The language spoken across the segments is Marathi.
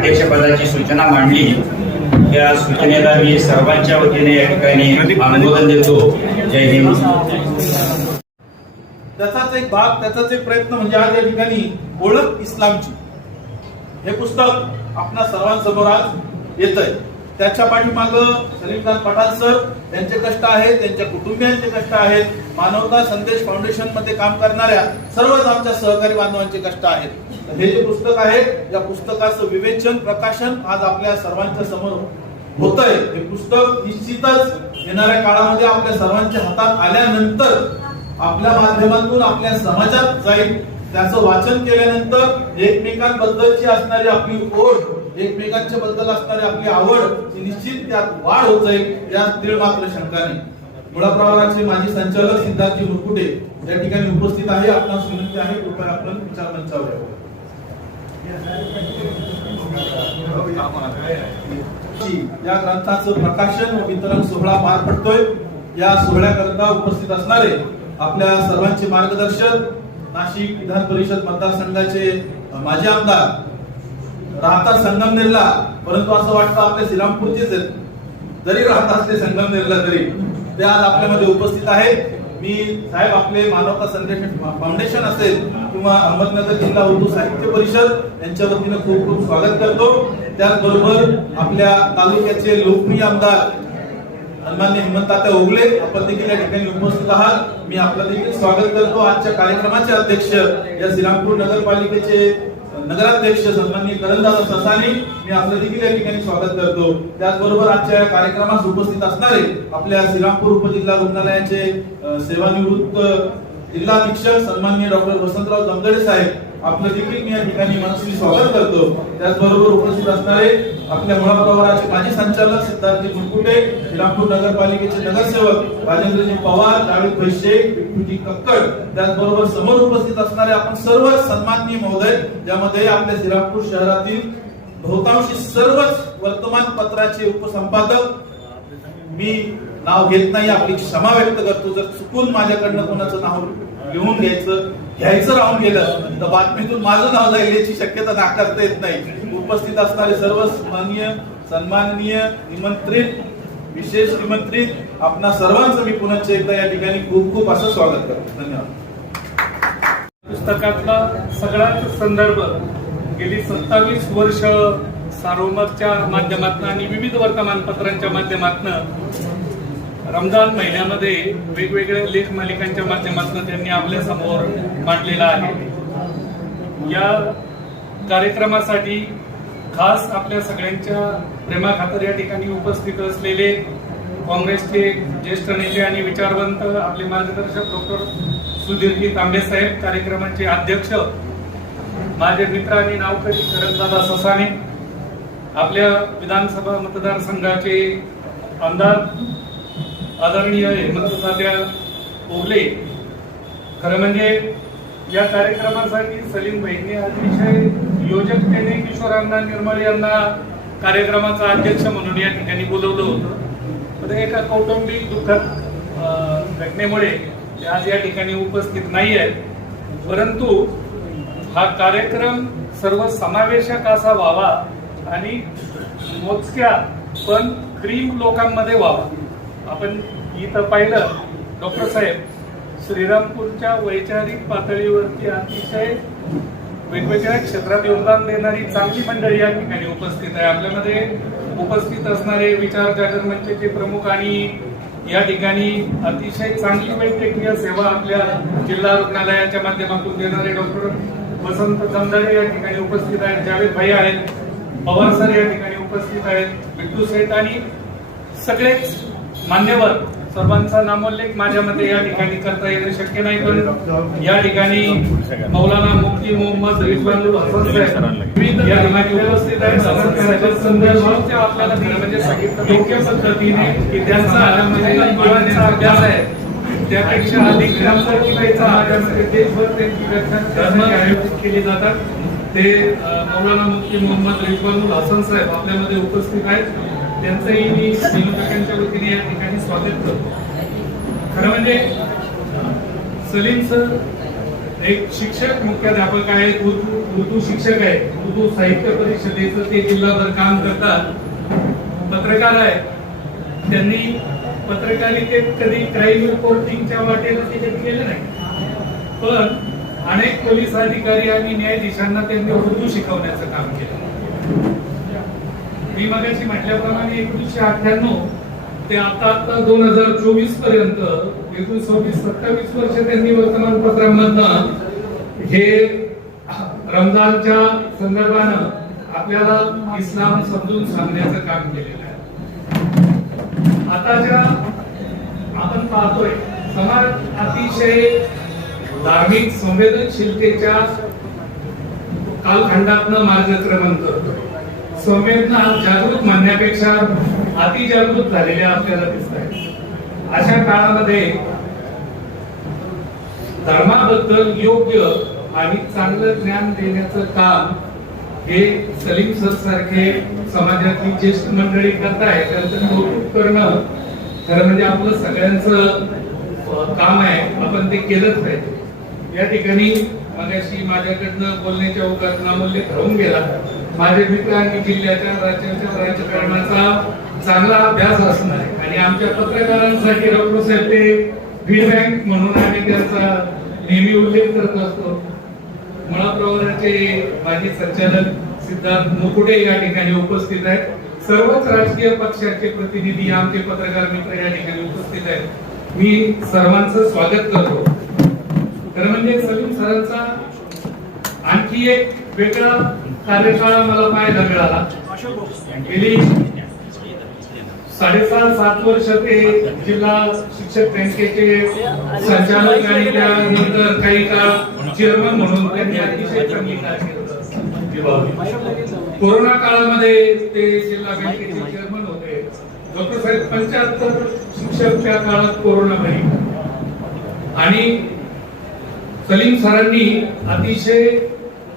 अध्यक्षपदाची सूचना मांडली। या सूचनेला मी सर्वांच्या वतीने या ठिकाणी अनुमोदन देतो। जय हिंद। त्याचाच एक भाग, त्याचाच एक प्रयत्न म्हणजे आज या ठिकाणी ओळख इस्लामची हे पुस्तक आपल्या सर्वांसमोर आज येत आहे। त्याच्या पाठीमागं सलीमखान पठाण सर यांचे कष्ट आहेत, त्यांच्या कुटुंबियांचे कष्ट आहेत, मानवता संदेश फाउंडेशन मध्ये काम करणाऱ्या सर्वच आमच्या सहकारी बांधवांचे कष्ट आहेत। हे जे पुस्तक आहे, या पुस्तकाचं विवेचन प्रकाशन आज आपल्या सर्वांच्या समोर होत आहे। हे पुस्तक निश्चितच येणाऱ्या काळामध्ये आपल्या सर्वांच्या हातात आल्यानंतर आपल्या माध्यमातून आपल्या समाजात जाईल। त्याचं वाचन केल्यानंतर एकमेकांबद्दलची असणारी आपली ओढ, एकमेकांच्या बद्दल असणारी आपली आवड निश्चित त्यात वाढ होत जाईल, यात तीळ मात्र शंका नाही। मुळा प्रवर्गाचे माजी संचालक सिद्धार्थजी मुरकुटे या ठिकाणी उपस्थित आहे। आपणास विनंती आहे, कृपया आपण विचार मंचावर यावं। या ग्रंथाचं प्रकाशन व वितरण सोहळा पार पडतोय। या सोहळ्याकरता उपस्थित असणारे आपल्या सर्वांचे मार्गदर्शक, नाशिक विधान परिषद मतदारसंघाचे माजी आमदार, राहतात संगमनेरला, परंतु असं वाटतं आपल्या श्रीरामपूरचेच आहेत, जरी राहत असले संगमनेरला तरी ते आज आपल्यामध्ये उपस्थित आहेत। मी साहेब आपले मानवता संदेश फाउंडेशन असेल किंवा अहमदनगर जिल्हा उर्दू साहित्य परिषद यांच्या वतीनं खूप खूप स्वागत करतो। त्याचबरोबर आपल्या तालुक्याचे लोकप्रिय आमदार सन्माननीय हेमंततात्या ओगले आपण देखील या ठिकाणी उपस्थित आहात। मी आपलं देखील स्वागत करतो। आजच्या कार्यक्रमाचे अध्यक्ष या श्रीरामपूर नगरपालिकेचे नगराध्यक्ष सन्माननीय करणदादा ससानी, मी आपलं देखील या ठिकाणी स्वागत करतो। त्याचबरोबर आजच्या कार्यक्रमास उपस्थित असणारे आपल्या श्रीरामपूर उपजिल्हा रुग्णालयाचे सेवानिवृत्त जिल्हा अधीक्षक सन्माननीय डॉक्टर वसंतराव जमदडे साहेब, आपलं देखील मी या ठिकाणी मनस्वी स्वागत करतो। त्याचबरोबर उपस्थित असणारे आपल्या मुळा प्रवर्गाचे माजी संचालक सिद्धार्थजी मुरकुटे, श्रीरामपूर नगरपालिकेचे नगरसेवक राजेंद्रजी पवार, जावेद शेख, विठ्ठूजी कक्कड, त्याचबरोबर समोर उपस्थित असणारे आपण सर्व सन्माननीय महोदय, ज्यामध्ये आपल्या श्रीरामपूर शहरातील बहुतांशी सर्वच वर्तमानपत्राचे उपसंपादक, मी नाव घेत नाही, आपली क्षमा व्यक्त करतो जर चुकून माझ्याकडनं कोणाचं नाव लिहून घ्यायचं राहून गेलं तर बातमीतून माझं नाव जाईल याची शक्यता नाकारता येत नाही। उपस्थित असणारे सर्व सन्माननीय निमंत्रित, विशेष निमंत्रित आपणा सर्वांचं मी पुन्हा एकदा या ठिकाणी खूप खूप असं स्वागत करतो। धन्यवाद। पुस्तकातला सगळाच संदर्भ गेली 27 वर्ष सार्वमतच्या माध्यमातून आणि विविध वर्तमानपत्रांच्या माध्यमातून रमजान महिन्यामध्ये वेगवेगळ्या लेख मालिकांच्या माध्यमातून त्यांनी आपल्या समोर मांडलेला आहे। या कार्यक्रमासाठी खास आपल्या सगळ्यांच्या प्रेमाखातर या ठिकाणी उपस्थित असलेले काँग्रेसचे ज्येष्ठ नेते आणि विचारवंत आपले मार्गदर्शक डॉक्टर सुधीरजी तांबे साहेब, कार्यक्रमाचे अध्यक्ष माझे मित्र आणि नावकरी करणदादा ससाने, आपल्या विधानसभा मतदारसंघाचे आमदार आदरणीय हेमंततात्या ओगले। खरं म्हणजे या कार्यक्रमासाठी सलीम भाईंनी अतिशय योजकतेने किशोरांना निर्मळ यांना कार्यक्रमाचा अध्यक्ष म्हणून या ठिकाणी बोलवलं होतं। पण एका कौटुंबिक दुःखद घटनेमुळे ते आज या ठिकाणी उपस्थित नाही आहेत, परंतु हा कार्यक्रम सर्व समावेशक असा व्हावा आणि मोजक्या पण क्रीम लोकांमध्ये व्हावा। आपण इथं पाहिलं डॉक्टर साहेब श्रीरामपूरच्या वैचारिक पातळीवरती अतिशय वेगवेगळ्या क्षेत्रात योगदान देणारी चांगली मंडळी या ठिकाणी उपस्थित आहे। आपल्यामध्ये उपस्थित असणारे विचार जागर मंचचे प्रमुख आणि या ठिकाणी अतिशय चांगली वैद्यकीय सेवा आपल्या जिल्हा रुग्णालयाच्या माध्यमातून देणारे डॉक्टर वसंत जमदडे या ठिकाणी उपस्थित आहेत, जावेद भाई आहेत, पवार सर या ठिकाणी उपस्थित आहेत, विठ्ठू शेठ आणि सगळेच मान्यवर, सर्वांचा नामोल्लेख माझ्या मते या ठिकाणी करता येणं शक्य नाही, पण या ठिकाणी मौलाना मुफ्ती मोहम्मद रिजवानुल हसन साहेब या ठिकाणी उपस्थित आहेत। आपल्याला म्हणजे सांगितलं योग्य पद्धतीने की त्यांचा अभ्यास आहे त्यापेक्षा अधिक देशभर त्यांची व्याख्यान आयोजित केली जातात। ते मौलाना मुफ्ती मोहम्मद रिजवानुल हसन साहेब आपल्यामध्ये उपस्थित आहेत, त्यांचंही मी नियोजकांच्या वतीने या ठिकाणी स्वागत करतो। खरं म्हणजे सलीम सर एक शिक्षक मुख्याध्यापक आहेत, उर्दू शिक्षक आहेत, उर्दू साहित्य परिषदेचं ते जिल्हाभर काम करतात, पत्रकार आहेत. त्यांनी पत्रकारितेत कधी क्राईम रिपोर्टिंगच्या वाटेला ते कधी गेले नाही, पण अनेक पोलीस अधिकारी आणि न्यायाधीशांना त्यांनी उर्दू शिकवण्याचं काम केलं. मी मगाशी म्हटल्याप्रमाणे 1998 ते आता 2024 पर्यंत 26-27 वर्ष त्यांनी वर्तमानपत्रांमधनं हे रमजानच्या संदर्भानं आपल्याला इस्लाम समजून सांगण्याचं काम केलेलं आहे. आताच्या आपण पाहतोय समाज अतिशय धार्मिक संवेदनशीलतेच्या कालखंडातनं मार्गक्रमण करतो. संवेदना जागृत म्हणण्यापेक्षा अतिजागृत झालेल्या आपल्याला दिसत आहेत. अशा काळामध्ये धर्माबद्दल योग्य आणि चांगलं ज्ञान देण्याचं काम हे सलीम सर सारखे समाजातली ज्येष्ठ मंडळी करतायत. त्यांचं कौतुक करणं खरं म्हणजे आपलं सगळ्यांचं काम आहे, आपण ते केलंच पाहिजे. या ठिकाणी मगाशी माझ्याकडनं बोलण्याच्या ओघात नामोल्लेख राहून गेला. माझे मित्र आणि जिल्ह्याच्या राज्याच्या राजकारणाचा चांगला अभ्यास असणार आहे आणि आमच्या पत्रकारांसाठी डॉक्टर साहेब ते फीडबॅक म्हणून आम्ही त्यांचा नेहमी उल्लेख करत असतो. मुळा प्रवराचे माजी संचालक सिद्धार्थ मुकुटे या ठिकाणी उपस्थित आहेत. सर्वच राजकीय पक्षाचे प्रतिनिधी आमचे पत्रकार मित्र या ठिकाणी उपस्थित आहेत. मी सर्वांचं स्वागत करतो. खरं म्हणजे सलीम सरांचा आणखी एक वेगळा कार्यकाळ मला पाहायला मिळाला. गेली 6.5-7 वर्ष ते जिल्हा शिक्षक बँकेचे संचालक आणि त्यानंतर काही काळ चेअरमन म्हणून त्यांनी अतिशय चांगली कारकीर्द निभावली. कोरोना काळामध्ये ते जिल्हा बँकेचे चेअरमन होते. डॉक्टर साहेब 75 शिक्षक त्या काळात कोरोनामध्ये आणि सलीम सरांनी अतिशय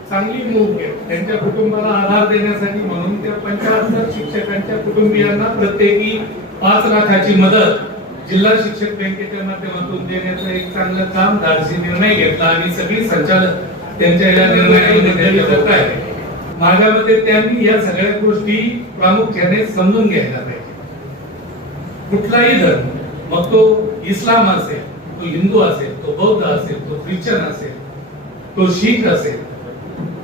चांगली मूव केली. त्यांच्या कुटुंबाला आधार देण्यासाठी म्हणून त्या 75 शिक्षकांच्या कुटुंबियांना प्रत्येकी 5 लाखाची मदत जिल्हा शिक्षक बँकेच्या माध्यमातून देण्याचं एक चांगलं काम धाडसी निर्णय घेतला आणि सगळी संचालक त्यांच्या या निर्णयामध्ये करत आहेत. माझ्या मते त्यांनी या सगळ्या गोष्टी प्रामुख्याने समजून घ्यायला पाहिजे. कुठलाही धर्म, मग तो इस्लाम असेल, तो हिंदू असेल, तो बौद्ध असेल, तो ख्रिश्चन असेल, तो शीख असेल,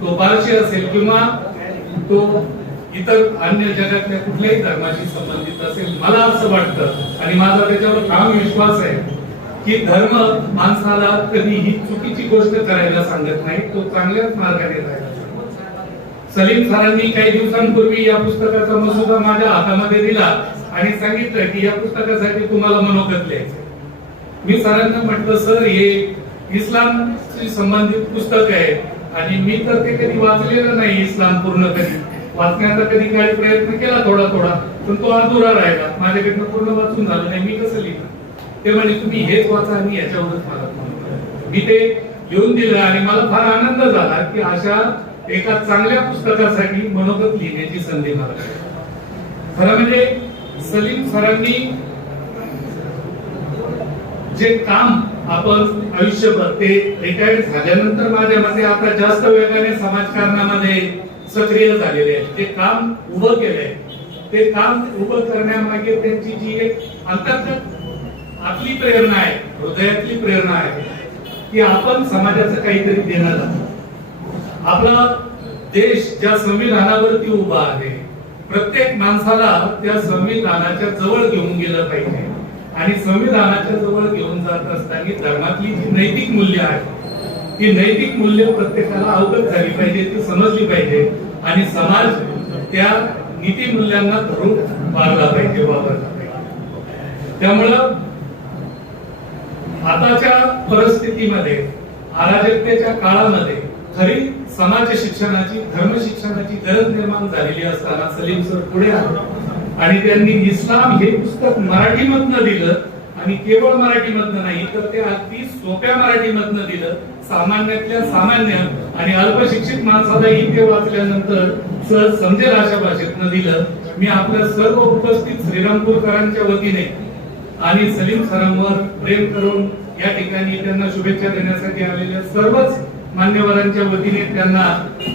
तो पारशी असेल किंवा तो इतर अन्य जगातल्या कुठल्याही धर्माशी संबंधित असेल, मला असं वाटतं आणि माझा त्याच्यावर ठाम विश्वास आहे की धर्म माणसाला कधीही चुकीची गोष्ट करायला सांगत नाही, तो चांगल्याच मार्गाने जायला सांगतो. सलीम सरांनी काही दिवसांपूर्वी या पुस्तकाचा मसुदा माझ्या हातामध्ये दिला आणि सांगितलं की या पुस्तकासाठी तुम्हाला मनोगत लिहायचं. मी सरांना म्हटलं, सर हे इस्लामशी संबंधित पुस्तक आहे आणि मी तर ते कधी वाचलेलं नाही. इस्लाम पूर्ण कधी वाचण्याचा कधी काही प्रयत्न केला थोडा पण तो अधुरा राहिला. माझ्याकडनं पूर्ण वाचून झालं नाही. मी कसं लिहिलं? ते म्हणे तुम्ही हेच वाचा आणि याच्यावरच मला. मी ते लिहून दिलं आणि मला फार आनंद झाला की अशा एका चांगल्या पुस्तकासाठी मनोगत लिहिण्याची संधी मला. खरं म्हणजे सलीम सरांनी जे काम आपण आयुष्यभर ते रिटायर्ड झाल्यानंतर माझ्या मते आता जास्त वेगाने समाजकारणामध्ये सक्रिय झालेले आहे. ते काम उभं केलंय. ते काम उभं करण्यामागे त्यांची जी एक अंतर्गत आपली प्रेरणा आहे, हृदयातली प्रेरणा आहे की आपण समाजाचं काहीतरी देणं जातं. आपला देश ज्या संविधानावरती उभा आहे, प्रत्येक माणसाला त्या संविधानाच्या जवळ घेऊन गेलं पाहिजे आणि संविधानाच्या जवळ घेऊन जात असताना धर्मातली जी नैतिक मूल्य आहे ती नैतिक मूल्य प्रत्येकाला अवगत झाली पाहिजे, ती समजली पाहिजे आणि समाज त्या नीती मूल्यांना धरून वागला पाहिजे, वावरला पाहिजे. त्यामुळं आताच्या परिस्थितीमध्ये, अराजकतेच्या काळामध्ये खरी समाज शिक्षणाची, धर्म शिक्षणाची गरज निर्माण झालेली असताना सलीम सर पुढे आले आणि त्यांनी इस्लाम हे पुस्तक मराठीमधनं दिलं आणि केवळ मराठीमधनं नाही तर ते अगदी सोप्या मराठीमधनं दिलं. सामान्यातल्या सामान्य आणि अल्पशिक्षित माणसालाही ते वाचल्यानंतर सहज समजेल अशा भाषेतनं दिलं. मी आपल्या सर्व उपस्थित श्रीरामपूरकरांच्या वतीने आणि सलीम सरांवर प्रेम करून या ठिकाणी त्यांना शुभेच्छा देण्यासाठी आलेल्या सर्वच मान्यवरांच्या वतीने त्यांना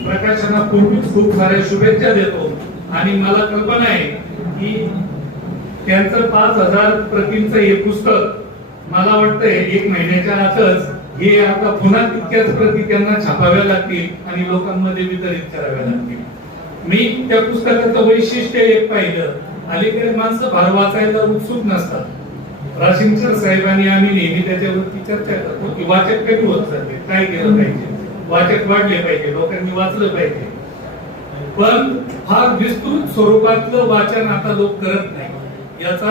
प्रकाशनापूर्वीच खूप साऱ्या शुभेच्छा देतो. आणि मला कल्पना आहे की त्यांचं 5,000 प्रतींचं हे पुस्तक मला वाटतंय 1 महिन्याच्या आतच हे आता पुन्हा तितक्याच प्रती त्यांना छापाव्या लागतील आणि लोकांमध्ये वितरित कराव्या लागतील. मी त्या पुस्तकाचं वैशिष्ट्य एक पाहिलं, अलीकडे माणसं फार वाचायला उत्सुक नसतात. राशिंगकर साहेबांनी आम्ही नेहमी त्याच्यावरती चर्चा करतो की वाचक कमी होत चालले, काय केलं पाहिजे, वाचक वाढले पाहिजे, लोकांनी वाचलं पाहिजे. पण फार विस्तृत स्वरूपातलं वाचन आता लोक करत नाही. याचा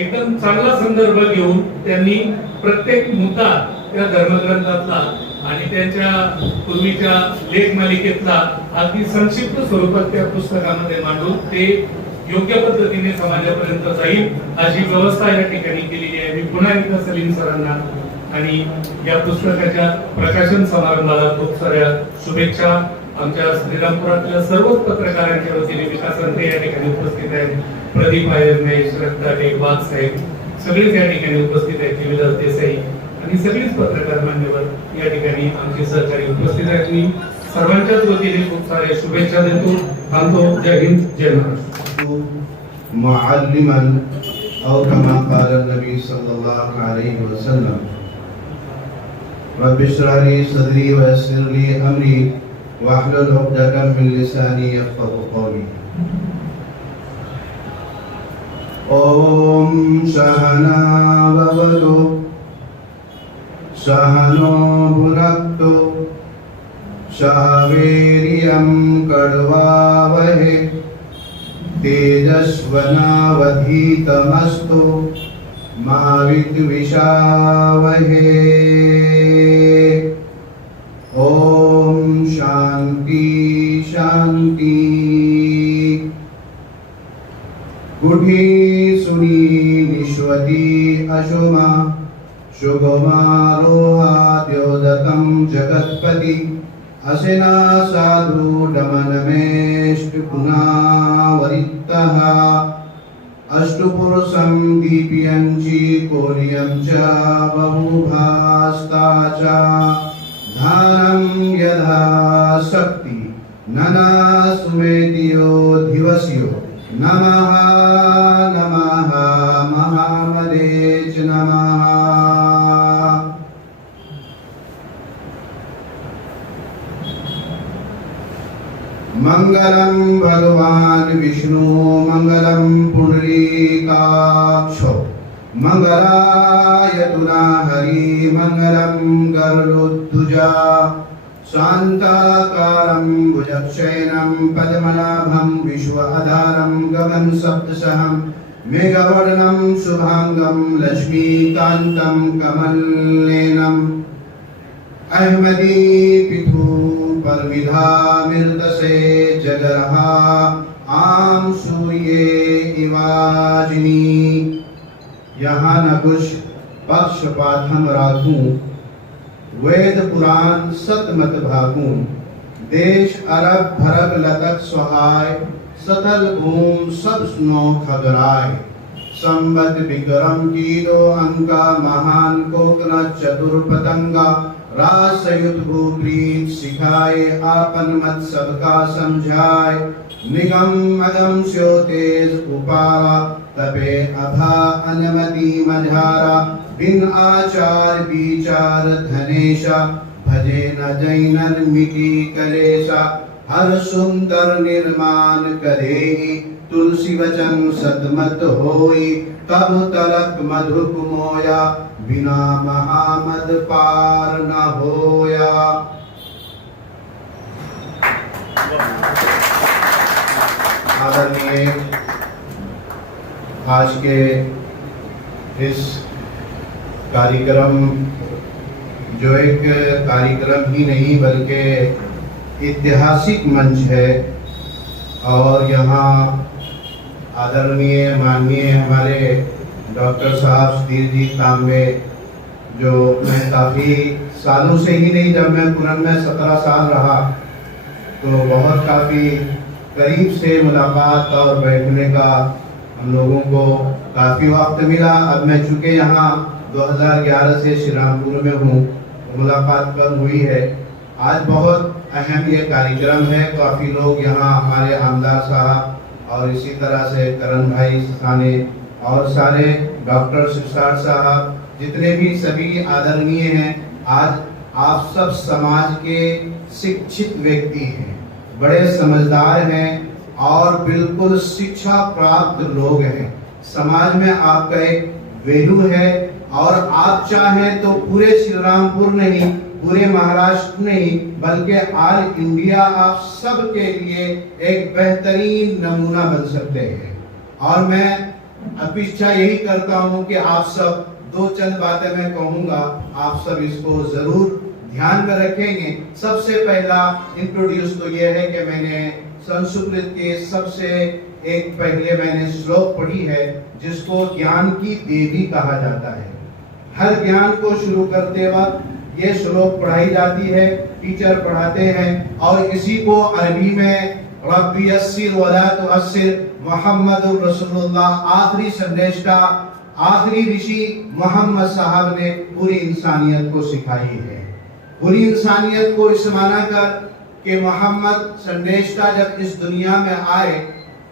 एकदम चांगला संदर्भ घेऊन त्यांनी प्रत्येक मुद्दा त्या धर्मग्रंथातला आणि त्यांच्या पूर्वीच्या लेख मालिकेतला अगदी संक्षिप्त स्वरूपात त्या पुस्तकामध्ये मांडून ते योग्य पद्धतीने समाजापर्यंत जाईल अशी व्यवस्था या ठिकाणी केलेली आहे. मी पुन्हा एकदा सलीम सरांना आणि या पुस्तकाच्या प्रकाशन समारंभाला खूप साऱ्या शुभेच्छा. आमच्या श्रीरामपुरातल्या सर्वच पत्रकारांच्या वतीने विकासांते या ठिकाणी उपस्थित आहेत, प्रदीप आयर्ने, श्रद्धा टेकवाल साहेब सगळेच या ठिकाणी उपस्थित आहेत, विलास देसाई आणि सगळीच पत्रकार मान्यवर या ठिकाणी आमचे सहकारी उपस्थित आहेत. मी सर्वांच्याच वतीने खूप साऱ्या शुभेच्छा देतो. थांबतो. जय हिंद, जय महाराष्ट्र. मुअल्लिमन और कमा क़ाल नबी सल्लल्लाहु अलैहि वसल्लम रब्बि इश्रह ली सदरी व यस्सिर ली अमरी वहलुल उक़दतम मिन लिसानी यफ़क़हू क़ौली. ओम सहना भवतु सहनो भुनक्तु सह वीर्यं कर्वावहै तेजस्वनावधीतमस्तु मा विद्विषावहै. ओम शांति शांति. गुढ़ी सुनी निश्वती अशुमा शुभमा रोहाद्योदकं जगत्पति असिना साधु दमनमेष्ट पुनावरित्तः अष्टपुरुषं दीप्यञ्ची कोलियं च बहुभास्ता च धानं यथा शक्ति नना सुमेतियो दिवस्यो नमः नमः महामदेच नमः. मंगलम भगवान विष्णु मंगलम पुंडरीकाक्षो मंगलाय तुना हरि मंगलम गरुडध्वजा शांताकारं भुजगशयनं पद्मनाभं विश्वाधारं गगन सप्तशहं मेघवर्णं शुभांगं लक्ष्मीकान्तं कमलनयनं अहमदी पितु परमिधा मृतसे जगरहा आम सूर्ये इवाजिनी. यहाँ न कुछ पक्षपात हम राखूं, वेद पुराण सतमत भागूं. देश अरब भरग लतक सुहाय सतल भूम सब स्नो खगराय. संबत विक्रम की 2 अंका महान कोकन चतुर्पतंगा रासयुत भूप्रीत सिखाए आपन मत सबका समझाए. निगम अगम स्यो तेज उपारा तपे अभा अनुमति मझारा. बिन आचार विचार धनेशा भजे न जैनर मिटी कलेशा. हर सुंदर निर्माण करे तुलसी वचन सतमत होई. तब तलक मधुप मोया बिना महामद पार न होया. आदरणीय आज के इस कार्यक्रम जो एक कार्यक्रम ही नहीं बल्कि ऐतिहासिक मंच है और यहाँ आदरणीय माननीय हमारे डॉक्टर साहब सुधीरजीत तांबे जो मैं काफ़ी सालों से ही नहीं, जब मैं पुरन में 17 साल रहा तो बहुत काफ़ी करीब से मुलाकात और बैठने का हम लोगों को काफ़ी वक्त मिला. अब मैं चूँकि यहाँ 2011 से श्री रामपुर में हूँ, मुलाकात कब हुई है। आज बहुत अहम ये कार्यक्रम है। काफ़ी लोग यहाँ, हमारे आमदार साहब और इसी तरह से करण भाई साने और सारे डॉक्टर सिरसाट साहब, जितने भी सभी आदरणीय हैं, आज आप सब समाज के शिक्षित व्यक्ति हैं, बड़े समझदार हैं और बिल्कुल शिक्षा प्राप्त लोग हैं। समाज में आपका एक वैल्यू है और आप चाहें तो पूरे श्री रामपुर नहीं, पूरे महाराष्ट्र नहीं, बल्कि ऑल इंडिया आप सब के लिए एक बेहतरीन नमूना बन सकते हैं। और मैं अपेक्षा यही करता हूं कि आप सब, दो चंद बातें मैं कहूंगा, आप सब इसको जरूर ध्यान में रखेंगे। सबसे पहला इंट्रोड्यूस तो यह है कि मैंने संस्कृत के सबसे एक पहले मैंने श्लोक पढ़ी है, जिसको ज्ञान की देवी कहा जाता है। हर ज्ञान को शुरू करते वक्त ये श्लोक पढ़ाई जाती है, टीचर पढ़ाते हैं, और इसी को अरबी में रब्बी यस्सिर वला तुअस्सिर मुहम्मदुर रसूलुल्लाह, आखिरी संदेशा, आखिरी ऋषि मोहम्मद साहब ने पूरी इंसानियत को सिखाई है। पूरी इंसानियत को इस माना कर कि मोहम्मद संदेशा जब इस दुनिया में आए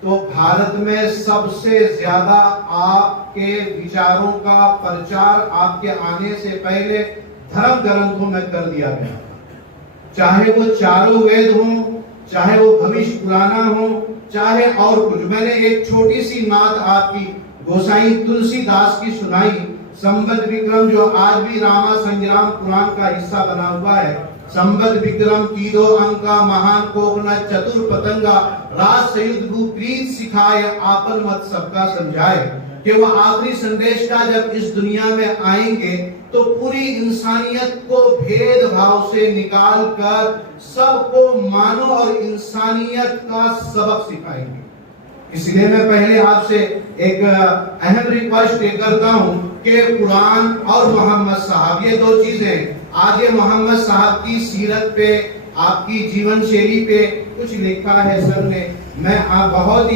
तो भारत में सबसे ज्यादा आपके विचारों का प्रचार आपके आने से पहले धर्म ग्रंथों में कर दिया गया। चाहे वो चारों वेद हों, चाहे वो भविष्य पुराना हो, चाहे और कुछ। मैंने एक छोटी सी बात आपकी गोसाई तुलसीदास की सुनाई। संबत विक्रम जो आज भी रामा संग्राम पुराण का हिस्सा बना हुआ है। संबत विक्रम कीदो अंका महान कोकना चतुर पतंगा, राज सयुद्ध भू प्रीत सिखाए आपन मत सबका समझाए। कि वो आखिरी संदेश का जब इस दुनिया में आएंगे तो पूरी इंसानियत को भेदभाव से निकाल कर सबको मानो और इंसानियत का सबक सिखाएंगे। इसलिए मैं पहले आपसे एक अहम रिक्वेस्ट करता हूं कि कुरान और मोहम्मद साहब, ये दो चीजें, आगे मोहम्मद साहब की सीरत पे, आपकी जीवन शैली पे कुछ लिखा है सर ने। मैं बहुत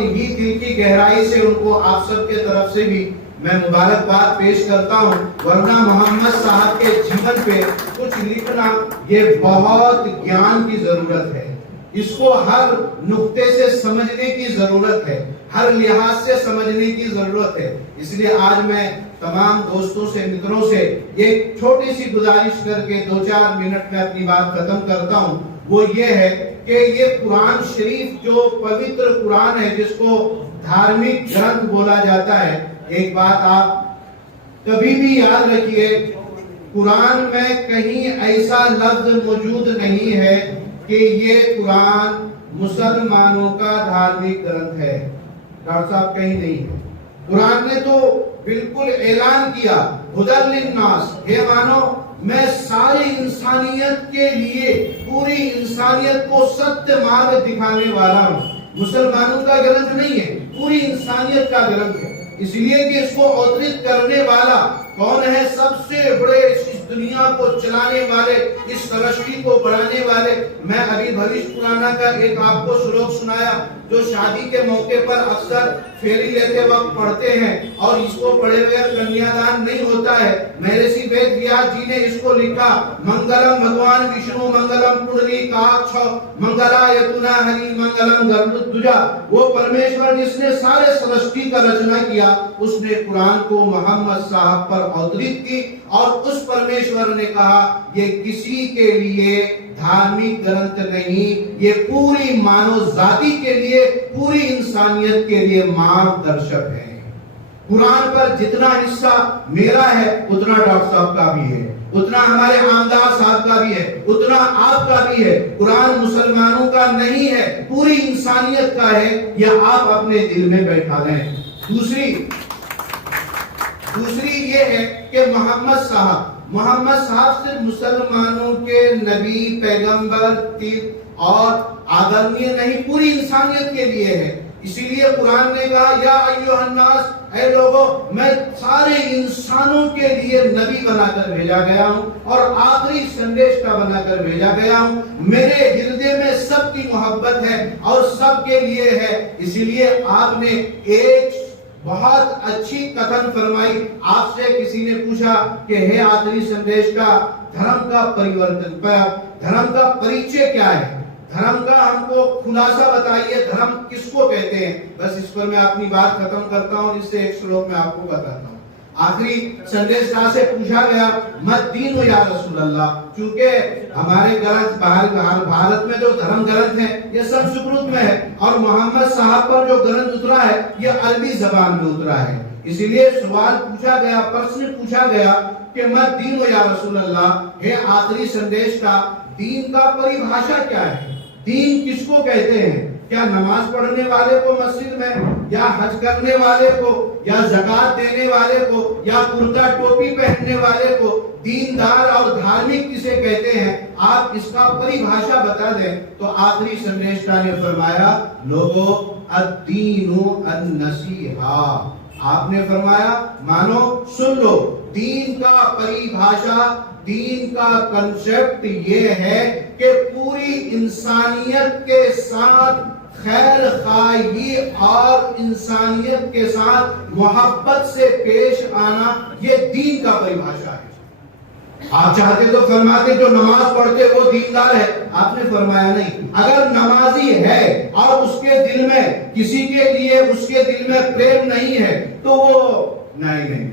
ही दिल की गहराई से उनको आप सबके तरफ से भी मैं मुबारकबाद पेश करता हूं। वरना मोहम्मद साहब के जीवन पे कुछ लिखना ये बहुत ज्ञान की जरूरत है। इसको हर नुक्ते से समझने की जरूरत है, हर लिहाज से समझने की जरूरत है। इसलिए आज मैं तमाम दोस्तों से, मित्रों से एक छोटी सी गुजारिश करके 2-4 मिनट में अपनी बात खत्म करता हूं। वो ये है कि ये कुरान शरीफ जो पवित्र कुरान है, जिसको धार्मिक ग्रंथ बोला जाता है, एक बात आप कभी भी याद रखिए, कुरान में कहीं ऐसा लफ्ज मौजूद नहीं है कि ये कुरान मुसलमानों का धार्मिक ग्रंथ है। डॉक्टर साहब, कहीं नहीं है। कुरान ने तो बिल्कुल ऐलान किया, हुदल लिन्नास, हे मानो मैं सारी इंसानियत के लिए, पूरी इंसानियत को सत्य मार्ग दिखाने वाला हूँ। मुसलमानों का ग्रंथ नहीं है, पूरी इंसानियत का ग्रंथ है। इसलिए कि इसको अवतरित करने वाला कौन है? सबसे बड़े इस दुनिया को चलाने वाले, इस सृष्टि को बढ़ाने वाले। मैं अभी भविष्य पुराना का एक आपको श्लोक सुनाया, जो शादी के मौके पर अक्सर फेरी लेते वक्त पढ़ते हैं, और इसको पढ़े बगैर कन्यादान नहीं होता है। महर्षि वेद व्यास जी ने इसको लिखा, मंगलम भगवान विष्णु मंगलम पुंडरीकाक्ष मंगलाय तुना हरि मंगलम गरुड़ध्वजा। वो परमेश्वर जिसने सारे सृष्टि का रचना किया, उसने कुरान को मोहम्मद साहब पर अवतरित की, और उस परमेश्वर ने कहा ये किसी के लिए धार्मिक ग्रंथ नहीं, ये पूरी मानव जाति के लिए, पूरी इंसानियत के लिए मार्गदर्शक है। कुरान पर जितना हिस्सा मेरा है उतना डॉक्टर साहब का भी है, उतना हमारे आमदार साहब का भी है, उतना आपका भी है। कुरान मुसलमानों का नहीं है, पूरी इंसानियत का है। यह आप अपने दिल में बैठा लें। दूसरी ये है कि मोहम्मद साहब सिर्फ मुसलमानों के नबी, पैगंबर, तीर्थ और आदरणीय नहीं, पूरी इंसानियत के लिए है। इसीलिए कुरान ने कहा, या अय्युहन्नास, ऐ लोगों, मैं सारे इंसानों के लिए नबी बनाकर भेजा गया हूँ और आखिरी संदेश का बनाकर भेजा गया हूँ। मेरे हृदय में सबकी मोहब्बत है और सबके लिए है। इसीलिए आपने एक बहुत अच्छी कथन फरमाई। आपसे किसी ने पूछा कि हे आखिरी संदेश का धर्म का परिवर्तन, धर्म का परिचय क्या है, धर्म का हमको खुलासा बताइए, धर्म किसको कहते हैं। बस इस पर मैं अपनी बात खत्म करता हूँ, इससे एक श्लोक में आपको बताता हूँ। आखिरी संदेश से पूछा गया मत दीन या रसूल अल्लाह, क्योंकि हमारे ग्रंथ भारत में जो धर्म ग्रंथ है ये संस्कृत में है और मोहम्मद साहब पर जो ग्रंथ उतरा है ये अरबी जबान में उतरा है। इसीलिए सवाल पूछा गया, प्रश्न पूछा गया कि मत दीन या रसूल अल्लाह, हे आखिरी संदेश का दीन का परिभाषा क्या है, दीन किसको कहते हैं? क्या नमाज पढ़ने वाले को मस्जिद में, या हज करने वाले को, या ज़कात देने वाले को, या कुर्ता टोपी पहनने वाले को दीनदार और धार्मिक किसे कहते हैं? आप इसका परिभाषा बता दें। तो आखिरी संदेशता ने फरमाया लोगों अद्दीनु अन्नसीहा, आपने फरमाया मानो सुन लो, दीन का परिभाषा, दीन का कंसेप्ट ये है कि पूरी इंसानियत के साथ खैर खाई और इंसानियत के साथ मोहब्बत से पेश आना, ये दीन का परिभाषा है। आप चाहते तो फरमाते जो नमाज पढ़ते वो दीनदार है, आपने फरमाया नहीं। अगर नमाजी है और उसके दिल में किसी के लिए उसके दिल में प्रेम नहीं है तो वो नहीं,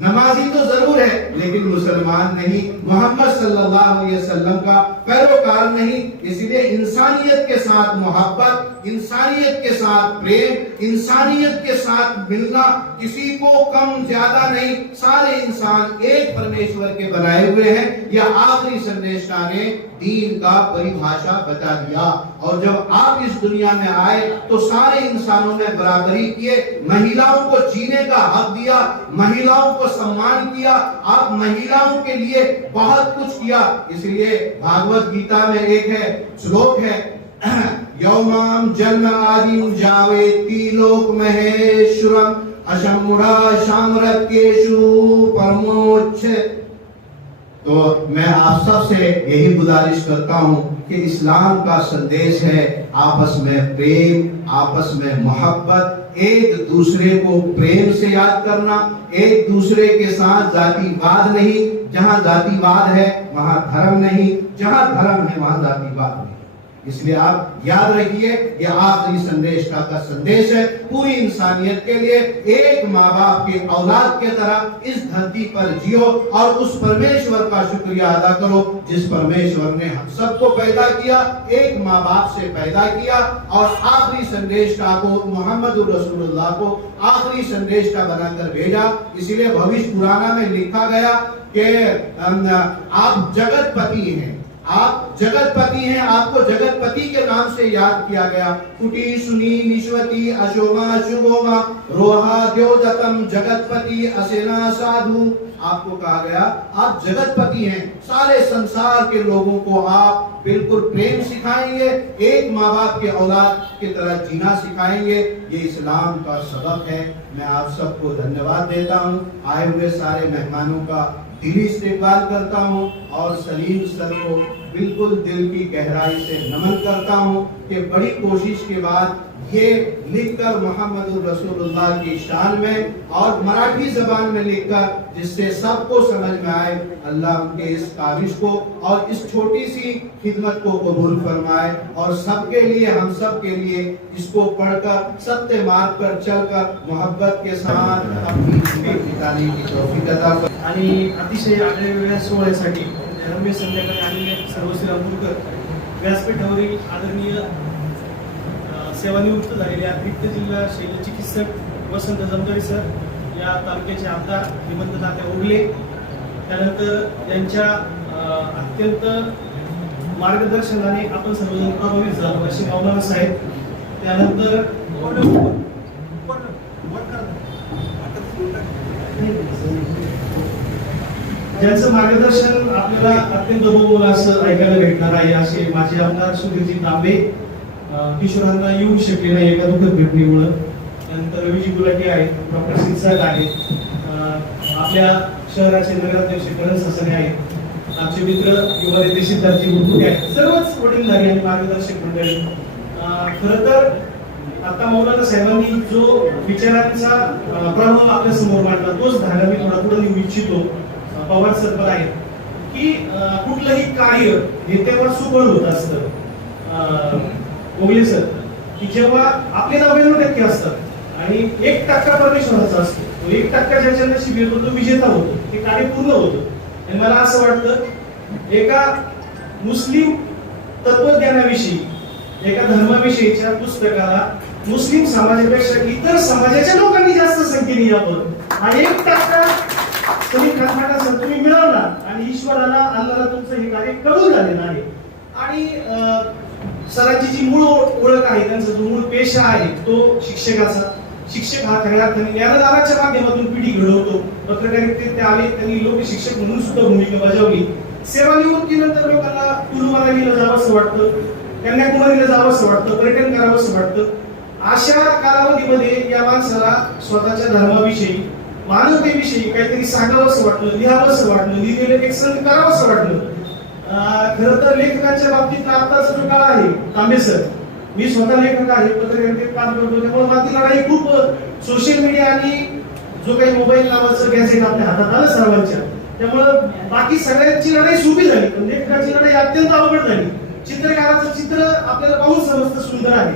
नमाजी तो जरूर है लेकिन मुसलमान नहीं, मोहम्मद सल्लल्लाहु अलैहि वसल्लम का पैरोकार नहीं। इसलिए इंसानियत के साथ मोहब्बत, इंसानियत के साथ प्रेम, इंसानियत के साथ मिलना, किसी को कम ज्यादा नहीं, सारे इंसान एक परमेश्वर के बनाए हुए हैं। यह आखिरी संदेशा ने दीन का परिभाषा बता दिया। और जब आप इस दुनिया में आए तो सारे इंसानों में बराबरी किए, महिलाओं को जीने का हक दिया, महिलाओं को सम्मान किया, आप महिलाओं के लिए बहुत कुछ किया। इसलिए भागवत गीता में एक है श्लोक है यौमाम जन्म आदिम जावेति लोक महेश्वरम अशमुढ़ा शामरकेशु परमोच्च। तो मैं आप सब से यही गुजारिश करता हूँ कि इस्लाम का संदेश है आपस में प्रेम, आपस में मोहब्बत, एक दूसरे को प्रेम से याद करना, एक दूसरे के साथ जातिवाद नहीं, जहाँ जातिवाद है वहाँ धर्म नहीं, जहाँ धर्म है वहाँ जातिवाद नहीं। इसलिए आप याद रखिए ये आखिरी संदेश का संदेश है पूरी इंसानियत के लिए। एक माँ बाप के औलाद के तरह इस धरती पर जियो और उस परमेश्वर का शुक्रिया अदा करो जिस परमेश्वर ने हम सबको पैदा किया, एक माँ बाप से पैदा किया और आखिरी संदेश का को मोहम्मद रसूलुल्लाह को आखिरी संदेश का बनाकर भेजा। इसलिए भविष्य पुराना में लिखा गया कि आप जगतपति हैं, आप जगतपति हैं, आपको जगतपति के नाम से याद किया गया। कुटी सुनी निश्वती अशोमा शुभोमा रोहा द्योदतम जगतपति असेना साधु। आपको कहा गया आप जगतपति हैं, सारे संसार के लोगों को आप बिल्कुल प्रेम सिखाएंगे, एक माँ बाप के औलाद की तरह जीना सिखाएंगे। ये इस्लाम का सबक है। मैं आप सबको धन्यवाद देता हूँ, आए हुए सारे मेहमानों का दिली इस्तेकबाल करता हूँ और सलीम सर को बिल्कुल दिल की गहराई से नमन करता हूँ कि बड़ी कोशिश के बाद ये लिखकर मोहम्मद रसूलुल्लाह की शान में और मराठी जबान में लिखकर जिससे सबको समझ में आए, अल्लाह उनके इस काविश को और इस छोटी सी खिदमत को कबूल फरमाए और सबके लिए, हम सब के लिए इसको पढ़कर सत्य मार्ग पर चलकर मोहब्बत के साथ अपनी जिंदगी बिताने की तौफीक अता फरमाए। आणि अतिशय आगळ्या सोहळ्यासाठी रम्य संध्याकाळी आलेले सर्व श्रीरामपूरकर, व्यासपीठावरील आदरणीय सेवानिवृत्त झालेले अतिरिक्त जिल्हा शल्यचिकित्सक वसंत जमदारी सर, या तालुक्याचे आमदार हेमंत तात्या उगले, त्यानंतर यांच्या अत्यंत मार्गदर्शनाने आपण सर्वजण प्रभावित झालो अशी भावना साहेब, त्यानंतर ज्यांचं मार्गदर्शन आपल्याला अत्यंत बहुमोल असं ऐकायला भेटणार आहे असे माझे आमदार सुधीरजी तांबे, किशोरांना येऊ शकले नाही एका दुःखद घटनेमुळे, त्यानंतर रवीजी गुलाटी आहेत, डॉक्टर सिंगसाहेब आहेत, आपल्या शहराचे नगराध्यक्ष करण ससने आहेत, आमचे मित्र युवा नेते सिद्धार्थजी मुकुटे आहेत, सर्वच वडीलधारी आणि मार्गदर्शक मंडळी। खरं तर आता मौलाना साहेबांनी जो विचारांचा प्रभाव आपल्या समोर मांडला तोच धागा मी थोडा पुढे लिहू इच्छितो. पवार सर पण आहे की कुठलंही कार्य हे तेव्हा सुफळ होत असतं मोगले सर, की जेव्हा आपले 99% असतात आणि 1% परमेश्वराचा असतो. 1% ज्याच्या नशीब येतो तो विजेता होतो, ते कार्य पूर्ण होतं. आणि मला असं वाटतं एका मुस्लिम तत्वज्ञानाविषयी, एका धर्माविषयीच्या पुस्तकाला मुस्लिम समाजापेक्षा इतर समाजाच्या लोकांनी जास्त संख्येने यावं आणि 1% सलीम खान फाटा सर तुम्ही मिळवला आणि ईश्वराला अल्लाला तुमचं हे कार्य कबूल झालेलं आहे. आणि सरांची जी मूळ ओळख आहे, त्यांचा जो मूळ पेशा आहे तो शिक्षकाचा. शिक्षक हा खऱ्या अर्थाने ज्ञानदानाच्या माध्यमातून पिढी घडवतो. पत्रकारितेत ते आले, त्यांनी लोक शिक्षक म्हणून सुद्धा भूमिका बजावली. सेवानिवृत्तीनंतर लोकांना कुलुमनालीला जावंसं वाटतं, कन्याकुमारीला जावंसं वाटतं, पर्यटन करावंसं वाटतं. अशा कालावधीमध्ये या माणसाला स्वतःच्या धर्माविषयी, मानवतेविषयी काहीतरी सांगावंसं वाटलं, लिहावंसं वाटलं, लिहिलेलं लेखन करावंसं वाटलं. खरं तर लेखकांच्या बाबतीत आताचा जो काळ आहे, तांबे सर, मी स्वतः लेखक आहे, पत्रकारितेत काम करतो, त्यामुळे माझी लढाई खूप सोशल मीडिया आणि जो काही मोबाईल नावाचं गॅजेट आपल्या हातात आलं सर्वांच्या, त्यामुळं बाकी सगळ्यांची लढाई सोपी झाली, पण लेखकाची लढाई अत्यंत अवघड झाली. चित्रकाराचं चित्र आपल्याला पाहून समजतं सुंदर आहे,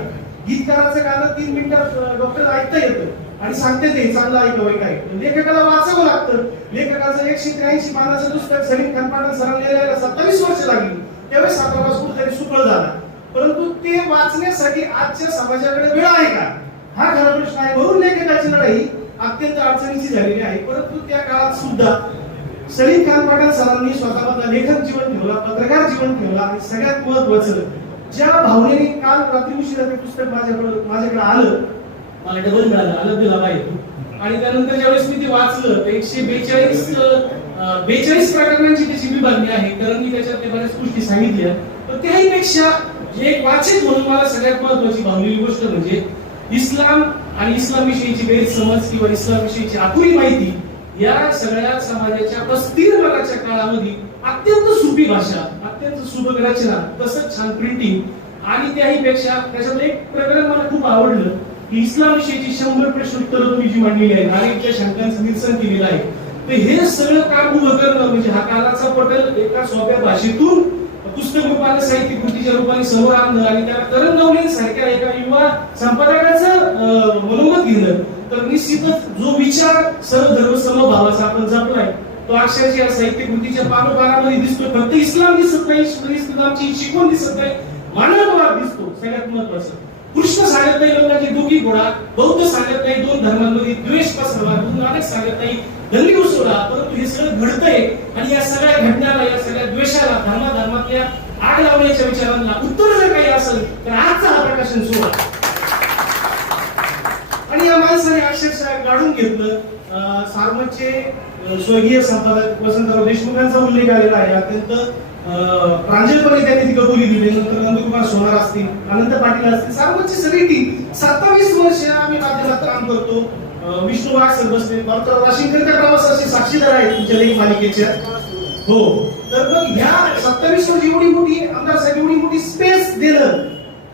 गीतकाराचं गाणं 3 मिनिटात डॉक्टर ऐकता येतं आणि सांगते ते चांगलं ऐकावं काय. लेखकाला वाचावं लागतं. लेखकाचं 183 पानाचं पुस्तक सलीम खान फाटा सरांनी लिहायला 27 वर्ष लागली. त्यावेळेस हा प्रवास कुठेतरी सुफळ झाला. परंतु ते वाचण्यासाठी आजच्या समाजाकडे वेळ आहे का, हा खरा प्रश्न आहे. म्हणून लेखकाची लढाई अत्यंत अडचणीची झालेली आहे. परंतु त्या काळात सुद्धा सलीम खान फाटा सरांनी स्वतःमधला लेखक जीवन ठेवला, पत्रकार जीवन ठेवला आणि सगळ्यात महत्वाचं ज्या भावनेने काल रात्री उशिरा ते पुस्तक माझ्याकडे आलं, मला डबल मिळालं, आलं दिला पाहिजे. आणि त्यानंतर ज्यावेळेस मी ते वाचलं तर 142 प्रकरणांची त्याची विभागणी आहे, कारण मी त्याच्यात बऱ्याच गोष्टी सांगितल्या. पण त्याहीपेक्षा एक वाचक म्हणून मला सगळ्यात महत्वाची भावलेली गोष्ट म्हणजे इस्लाम आणि इस्लामविषयीची गैरसमज किंवा इस्लामविषयीची अपुरी माहिती या सगळ्या समाजाच्या 35 वर्षाच्या काळामध्ये अत्यंत सोपी भाषा, अत्यंत सुबक रचना, तसंच छान प्रिंटिंग. आणि त्याहीपेक्षा त्याच्यात एक प्रकरण मला खूप आवडलं की इस्लामविषयीची 100 प्रश्न उत्तरं तुम्ही जी मांडलेली आहे, नागरिकच्या शंकांचं निरसन केलेलं आहे. तर हे सगळं काम उभं करणं म्हणजे हा कालाचा पटल एका सोप्या भाषेतून पुस्तक रूपाने, साहित्य कृतीच्या रूपाने समोर आणणं आणि त्याला करण नवलेन सारख्या एका युवा संपादकाचं मनोमत घेणं, तर निश्चितच जो विचार सर्व धर्म समभावाचा आपण जपलाय तो अक्षरशः या साहित्य कृतीच्या पानोपानामध्ये दिसतो. फक्त इस्लाम दिसत नाही, इस्लामची शिकवण दिसत नाही, मानववाद दिसतो. सगळ्यात महत्वाचं कृष्ण सांगत नाही लोकांची दुखी घोडा, बौद्ध सांगत नाही 2 धर्मांमध्ये द्वेष पसरवा, गुरु नानक सांगत नाही दंगली उसोडा. परंतु हे सगळं घडतंय आणि या सगळ्या घटनाला, या सगळ्या द्वेषाला, धर्मातल्या आग लावण्याच्या विचारांना उत्तर जर काही असेल तर आजचा हा प्रकाशन सोहळा. आणि या माणसाने अक्षरशः काढून घेतलं. सारमतचे स्वर्गीय संपादक वसंतराव देशमुखांचा उल्लेख आलेला आहे. अत्यंत प्रांजळपणे त्यांनी ती कबुली दिली. नंतर नंदकुमार सोनार असतील, अनंत पाटील असतील, सारमतची सगळी टीम 27 वर्ष आम्ही माध्यमात काम करतो. विष्णू वाघ सर बसले, डॉक्टर वाशिंकरच्या प्रवासाचे साक्षीदार आहेत तुमच्या लेख मालिकेच्या. हो, तर मग ह्या 27 वर्ष एवढी मोठी आमदार साहेब, एवढी मोठी स्पेस देणं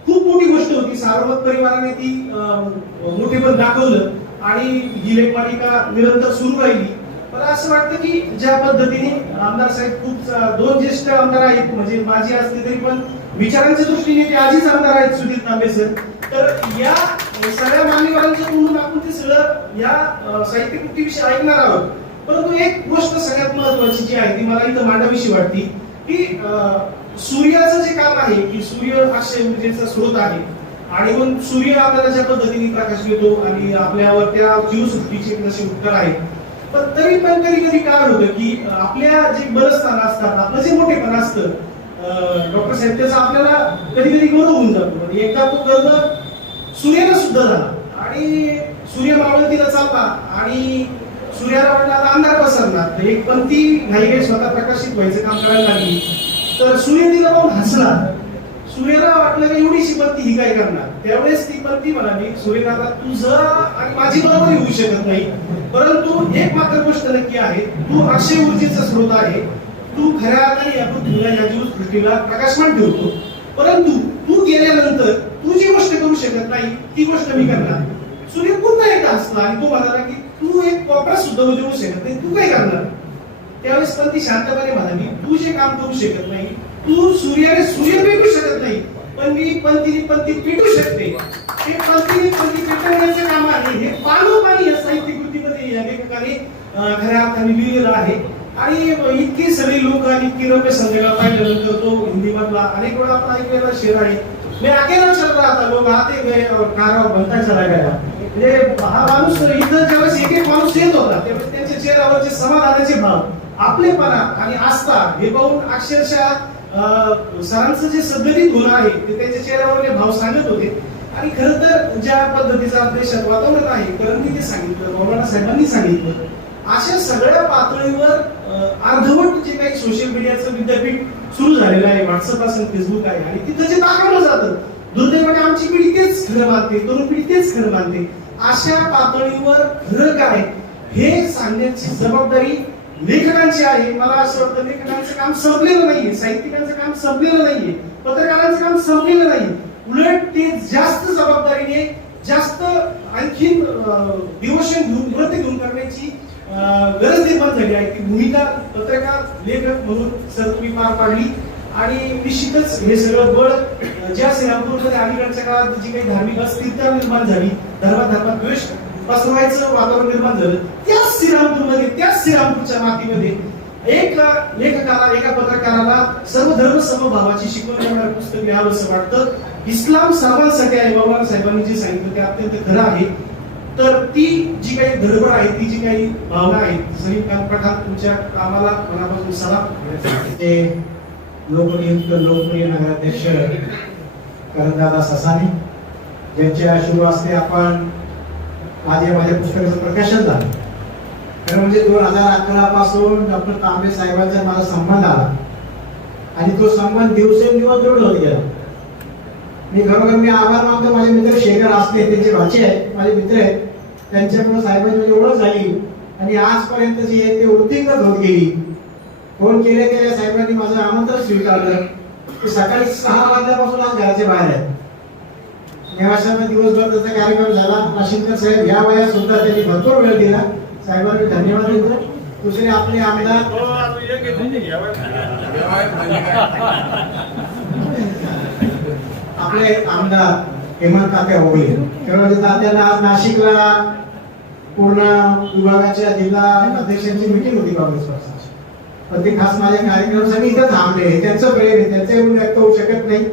खूप मोठी गोष्ट होती. सारमत परिवाराने ती मोठेपण दाखवलं आणि ही लेख मालिका निरंतर सुरू राहिली. मला असं वाटतं की ज्या पद्धतीने आमदार साहेब खूप 2 ज्येष्ठ आमदार आहेत, म्हणजे माझी असले तरी पण विचारांच्या दृष्टीने ते आधीच आमदार आहेत, सुधीर तांबे सर. तर या सगळ्या मान्यवरांच्या तोंडून आपण ते सगळं या साहित्य कृतीविषयी ऐकणार आहोत. परंतु एक गोष्ट सगळ्यात महत्वाची जी आहे ती मला इथं मांडावीशी वाटते की सूर्याचं जे काम आहे की सूर्य अक्षय ऊर्जेचा स्रोत आहे आणि मग सूर्य आपल्याला ज्या पद्धतीने प्रकाश देतो आणि आपल्यावर त्या जीवसृष्टीचे जसे उपकार आहेत. पण तरी पण कधी काय होतं की आपल्या जे बलस्थान असतात, आपलं जे मोठेपण असतं, डॉक्टर साहेब, त्याचा आपल्याला कधी गर्व होऊन जातो. एकदा तो गर्व सूर्याला सुद्धा झाला आणि सूर्य मावळतीला चालला आणि सूर्याला वाटला अंधार पसरणार, तर एक पंथी घाई स्वतः प्रकाशित व्हायचं काम करायला लागली. तर सूर्य तिला पाहून हसला. सूर्याला वाटलं की एवढीशी पंथी ही काय करणार. त्यावेळेस ती पंथी म्हणाली, सूर्यदादा तुझं आणि माझी बरोबरी होऊ शकत नाही, परंतु एक मात्र गोष्ट नक्की आहे, तू अक्षय ऊर्जेचा स्रोत आहे, तू खऱ्या अर्थाने या पृथ्वीला, या जीवसृष्टीला प्रकाशमान ठेवतो. परंतु तू गेल्यानंतर तू जी गोष्ट करू शकत नाही ती गोष्ट मी करणार. सूर्य पुन्हा एकदा हसला आणि तो म्हणाला की तू एक कोपरा सुद्धा उजवू शकत नाही, तू काय करणार? त्यावेळेस पण ती शांतपणे म्हणाली, तू जे काम करू शकत नाही, तू सूर्याने सूर्य पेटू शकत नाही, पण मी पंथीने पंथी पेटू शकते. हे पंथीने पंथी पेटवण्याचं काम आहे. हे पाणी या साहित्य कृतीमध्ये या लेखकाने खऱ्या अर्थाने लिहिलेलं आहे. आणि इतकी सगळी लोक आणि इतकी लोक संध्याकाळ पाहिल्यानंतर तो हिंदी मधला अनेक वेळा आपण ऐकलेला शेर आहे, मी अकेला चल रहा था लोग आते गए और कारा बनता चला गया. म्हणजे हा माणूस इथं ज्यावेळेस एक एक माणूस येत होता त्यावेळेस त्यांच्या चेहऱ्यावरचे समाधानाचे भाव, आपलेपणा आणि आस्था हे पाहून अक्षरशः सरांचं जे सद्गतीत होणं आहे ते त्यांच्या चेहऱ्यावरले भाव सांगत होते. आणि खरं तर ज्या पद्धतीचा देशात वातावरण आहे, करणनी ते सांगितलं, मौलाना साहेबांनी सांगितलं, अशा सगळ्या पातळीवर अर्धवट जे काही सोशल मीडियाचं विद्यापीठ सुरू झालेलं आहे, व्हॉट्सअप असेल, फेसबुक आहे, आणि तिथं जे दाखवलं जातं, दुर्दैवाने आमची पिढी तेच खरं मानते, तरुण पिढी तेच खरं मानते. अशा पातळीवर खरं काय हे सांगण्याची जबाबदारी लेखकांची आहे. मला असं वाटतं लेखकांचं काम संपलेलं नाहीये, साहित्यिकांचं काम संपलेलं नाहीये, पत्रकारांचं काम संपलेलं नाही. उलट ते जास्त जबाबदारीने, जास्त आणखीन डिवोशन घेऊन, व्रत घेऊन करण्याची गरज निर्माण झाली आहे. ती भूमिका पत्रकार लेखक म्हणून सर तुम्ही पार पाडली. आणि निश्चितच हे सगळं बळ ज्या श्रीरामपूरमध्ये अलीकडच्या काळात जी काही धार्मिक अस्थिरता निर्माण झाली, धर्मात द्वेष पसरवायचं वातावरण निर्माण झालं, त्याच श्रीरामपूरमध्ये, त्याच श्रीरामपूरच्या मातीमध्ये एक लेखकाला, एका पत्रकाराला सर्व धर्म समभावाची शिकवण देणारं पुस्तक लिहावं असं वाटतं. इस्लाम सर्वांसाठी आहे, मौलाना साहेबांनी जे सांगितलं ते अत्यंत खरं आहे. तर ती जी काही धडपड आहे, ती जी काही भावना आहे, सलीम खान पठाण तुमच्या कामाला मनापासून सलाम. ते लोकप्रिय नगराध्यक्ष करणदादा ससाने ज्यांच्या शुभ हस्ते आपण आज या माझ्या पुस्तकाचं प्रकाशन झालं. खरं म्हणजे 2011 पासून डॉक्टर तांबे साहेबांचा मला संबंध आला आणि तो संबंध दिवसेंदिवस दृढ होत गेला. मी आभार मानतो माझे मित्र शेखर असते, त्यांचे भाचे आहेत, माझे मित्र आहेत, त्यांच्यामुळे साहेबांची ओळख झाली आणि आजपर्यंत जी आहे ते वृत्तींगत होत गेली. फोन केले त्या साहेबांनी माझं आमंत्रण स्वीकारलं. ते सकाळी 6 वाजल्यापासून आज घराच्या बाहेर आहेत. नेवाशाला दिवसभर त्याचा कार्यक्रम झाला. वाशिंकर साहेब या वयात सुद्धा त्यांनी भरपूर वेळ दिला. साहेबांनी धन्यवाद देतो. दुसरे आपले आमदार हेमंत काका ओगले, तात्याला आज नाशिकला पूर्ण विभागाच्या जिल्हा अध्यक्षांची मिटिंग होती काँग्रेस पक्षाची, पण ते खास माझ्या कार्यक्रमासाठी इथं थांबले. त्यांचं प्रेम आहे, त्यांचं एवढं व्यक्त होऊ शकत नाही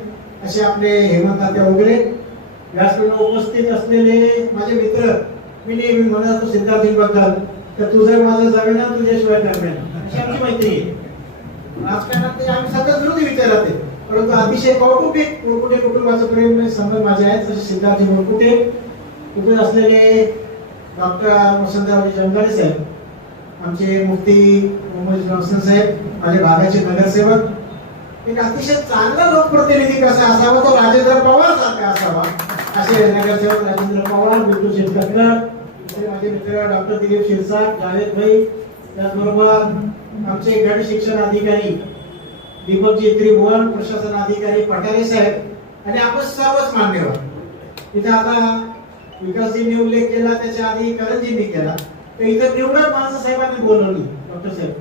असे आपले हेमंत काका ओगले. व्यासपीठावर उपस्थित असलेले माझे मित्र, मी नेहमी म्हणत असतो सिद्धार्थीबद्दल, तर तुझं माझं जगणं तुझ्याशिवाय करणे अशी आमची मैत्री आहे. राजकारणात आम्ही सतत विरोधी विचारात आहे, परंतु अतिशय कौटुंबिक कुटुंबाचं प्रेम संबंध माझे आहेत. जसे सिद्धार्थी मोरकुटे, तिथे असलेले डॉक्टर वसंतरावजी जंगारे साहेब, आमचे मुफ्ती मोहम्मद जॉन्सन साहेब, माझ्या भागाचे नगरसेवक. एक अतिशय चांगला लोकप्रतिनिधी कसा असावा, तो राजेंद्र पवार सारखा असावा असे नगरसेवक राजेंद्र पवार, बिट्टू शेटकर, माझे मित्र डॉक्टर दिलीप शिरसाट, जावेद भाई, त्याचबरोबर आमचे गट शिक्षण अधिकारी दीपकजी त्रिभुवन, प्रशासन अधिकारी पठारे साहेब आणि आपण सर्वच मान्यवर. तिथे आता विकासजींनी उल्लेख केला, त्याच्या आधी करणजींनी केला, तर इथे निवडक माणसं साहेबांनी बोलवली. डॉक्टर साहेब,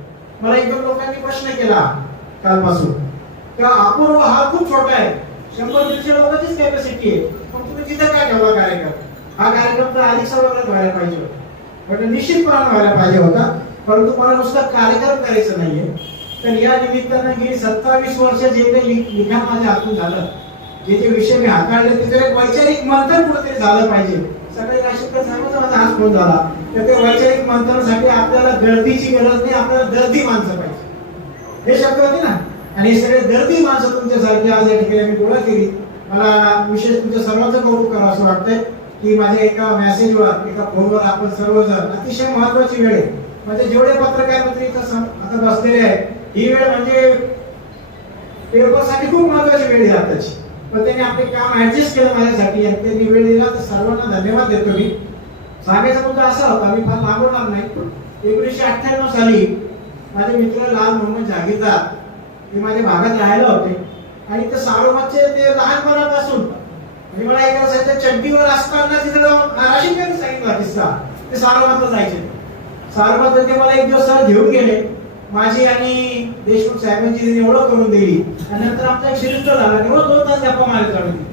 मला एकदम लोकांनी प्रश्न केला कालपासून का अपूर्व हा खूप छोटा आहे, 100-150 लोकांचीच कॅपॅसिटी आहे, पण तुम्ही तिथे काय ठेवला कार्यक्रम? हा कार्यक्रम तर अधिक सर्वात व्हायला पाहिजे होता, पण निश्चितपणे व्हायला पाहिजे होता, परंतु मला नुसता कार्यक्रम करायचं नाहीये. तर या निमित्तानं गेली 27 वर्ष जे काही लिखाण माझ्या हातून झालं, जे जे विषय मी हाताळले, तिथे एक वैचारिक मंथन कुठेतरी झालं पाहिजे. सगळे नाशिककर साहेबांचा माझा हाच फोन झाला, तर ते वैचारिक मंथनासाठी आपल्याला गर्दीची गरज नाही, आपल्याला दर्दी माणसं पाहिजे, हे शब्द होते ना. आणि हे सगळे दर्दी माणसं तुमच्यासारखी आज या ठिकाणी मी गोळा केली. मला विशेष तुमच्या सर्वांचं कौतुक करावं असं वाटतंय की माझ्या एका मेसेजवर, एका फोनवर आपण सर्वजण, अतिशय महत्वाची वेळ आहे, म्हणजे जेवढे पत्रकार मित्र इथं आता बसलेले आहेत, ही वेळ म्हणजे पेपरसाठी खूप महत्वाची वेळ आहे आताची, पण त्यांनी आपले काम ऍडजस्ट केलं माझ्यासाठी आणि त्यांनी वेळ दिला, तर सर्वांना धन्यवाद देतो मी. सांगायचा मुद्दा असा होता, मी फार लांबवणार नाही. 1998 साली माझे मित्र लाल मोहम्मद जागीरदार हे माझ्या भागात राहायला होते आणि ते सारोमतचे ते लहानपणापासून मी मला एका साईडच्या चड्डीवर असताना तिथे जाऊन नाशिकने सांगितला किस्सा ते सारनाथला जायचे. सारनाथ ते मला एक दिवस सर घेऊन गेले. माझी आणि देशमुख साहेबांची त्यांनी ओळख करून दिली आणि नंतर आमचा एक शिष्ट झाला. तेव्हा 2 तास गप्पा मारत राहिली.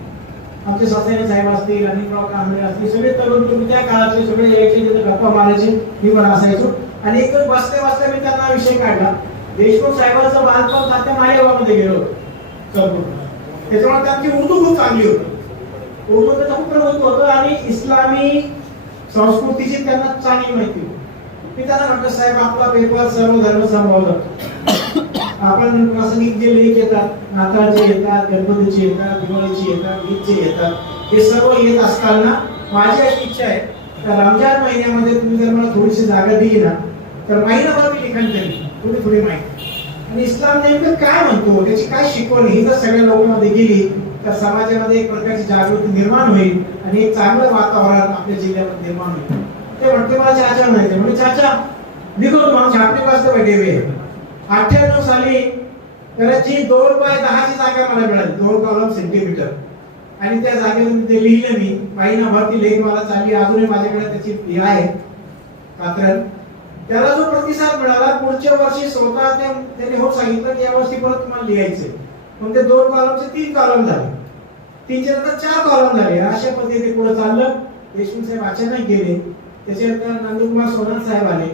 आमचे सासरे साहेब असतील, अनिलराव कांबळे असतील, सगळे तरुण तुम्ही त्या काळातले सगळे यायचे, तिथे गप्पा मारायचे, मी पण असायचो. आणि एक बसते बसते मी त्यांना विषय काढला. देशमुख साहेबांचं बालपण तात्या माळेगावमध्ये गेलो त्याच्यामुळे त्यांची उर्दू खूप चांगली होती. उर्दू त्याचं खूप प्रभुत्व होतं आणि इस्लामी संस्कृतीची त्यांना चांगली माहिती होती. मी त्यांना म्हटलं साहेब आपला पेपर सर्व धर्म सांभाळला. आपण प्रासंगिक जे लेख येतात, नाताळचे येतात, गणपतीचे येतात, दिवाळीचे येतात, ईदचे येतात, हे सर्व येत असताना माझी अशी इच्छा आहे तर रमजान महिन्यामध्ये तुम्ही जर मला थोडीशी जागा दिली ना तर महिनाभर मी लिखाण करेन थोडी माहिती. आणि इस्लाम नेमकं काय म्हणतो, त्याची काय शिकवण ही जर सगळ्या लोकांमध्ये गेली तर समाजामध्ये एक प्रकारची जागृती निर्माण होईल आणि एक चांगलं वातावरण आपल्या जिल्ह्यामध्ये निर्माण होईल. ते म्हणते मला चाचा म्हणायचे. म्हणजे चाचा लिखो तुम्हाला आपके पास तो बैठे हुए 98 साली कराची 2/10 ची जागा मला मिळाली, 2 कॉलम सेंटीमीटर. आणि त्या जागेवर ते लिहिलं मी. महिनाभर ती लेख मला चालली. अजूनही माझ्याकडे त्याची हे आहे कात्रण. त्याला जो प्रतिसाद मिळाला पुढच्या वर्षी स्वतः त्याने हो सांगितलं की या वर्षी परत तुम्हाला लिहायचे. मग ते 2 कॉलमचे 3 कॉलम झाले, 3च्या नंतर 4 कॉलम झाले. अशा पद्धतीने पुढे चाललं. देशमुख साहेब अचानक गेले. त्याच्यानंतर नंदकुमार सोनन साहेब आले.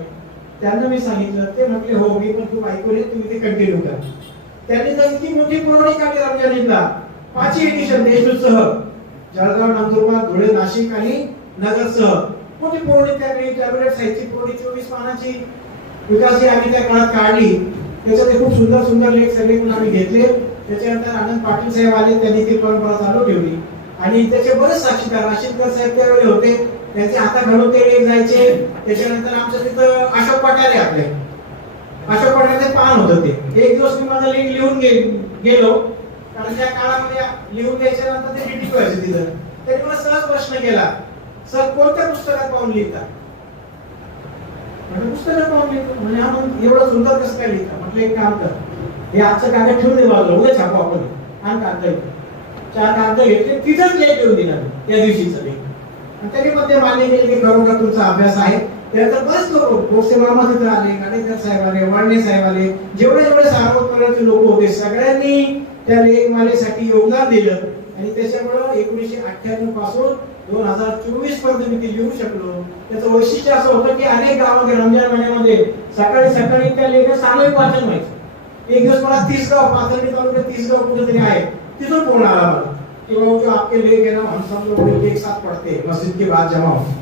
त्यांना मी सांगितलं, ते म्हटले हो मी पण खूप ऐकून तुम्ही ते कंटिन्यू करा. त्यांनी तर इतकी मोठी पुरवणी काढली रमजान ईदला. 5 एडिशन देशसह जळगाव, नंदुरबार, धुळे, नाशिक आणि नगरसह मोठी पुरवणी त्यांनी टॅबलेट साहित्य पुरवणी 24 पानाची विकासी आम्ही त्या काळात काढली. त्याच्यात खूप सुंदर सुंदर लेख सगळे आम्ही घेतले. त्याच्यानंतर आनंद पाटील साहेब आले, त्यांनी ती परंपरा चालू ठेवली. आणि त्याचे बरेच साक्षीदार राशीदकर साहेब त्यावेळी होते. त्यांचे हाताखालून ते लेख जायचे. त्याच्यानंतर आमचं तिथं अशोक पठारे आपले अशोक पठारे पान होतं ते. एक दिवस मी माझा लेख लिहून गेलो कारण त्या काळामध्ये लिहून घ्यायच्या नंतर ते मीटिंग व्हायची तिथं. त्यांनी मला सहज प्रश्न केला, सर कोणत्या पुस्तकात पाहून लिहिता? म्हणजे पुस्तकात पाहून लिहितो. म्हणजे आपण एवढं सुंदर कसं काय लिहिता? म्हटलं एक काम कर, हे आजचं कागद ठेवून दे बाजूला, उद्या छापू आपण. आणि कागद 4 कागद घेतले, तिथंच लेख लिहून दिला त्या दिवशीचं लेख. त्यांनी पण ते मान्य केले की खरोखर तुमचा अभ्यास आहे. त्यानंतर बरेच लोक कोसे मामा तिथे आले, गाडेकर साहेब आले, वाळणे साहेब आले, जेवढे सार्वत्रिक लोक होते सगळ्यांनी त्या लेखमालेसाठी योगदान दिलं. आणि त्याच्यामुळे 1998 पासून 2024 पर्यंत मी ते लिहू शकलो. त्याचं वैशिष्ट्य असं होतं की अनेक गावामध्ये रमजान महिन्यामध्ये सकाळी सकाळी त्या लेख सामूहिक वाचन व्हायचं. एक दिवस मला 30 गाव, पाथर्डी तालुक्यात 30 गाव कुठेतरी आहे, तिथून फोन आला मला कि वो जो आपके लेख है ना हम सब लोग एक साथ पढ़ते हैं मस्जिद के बाद जमा होते.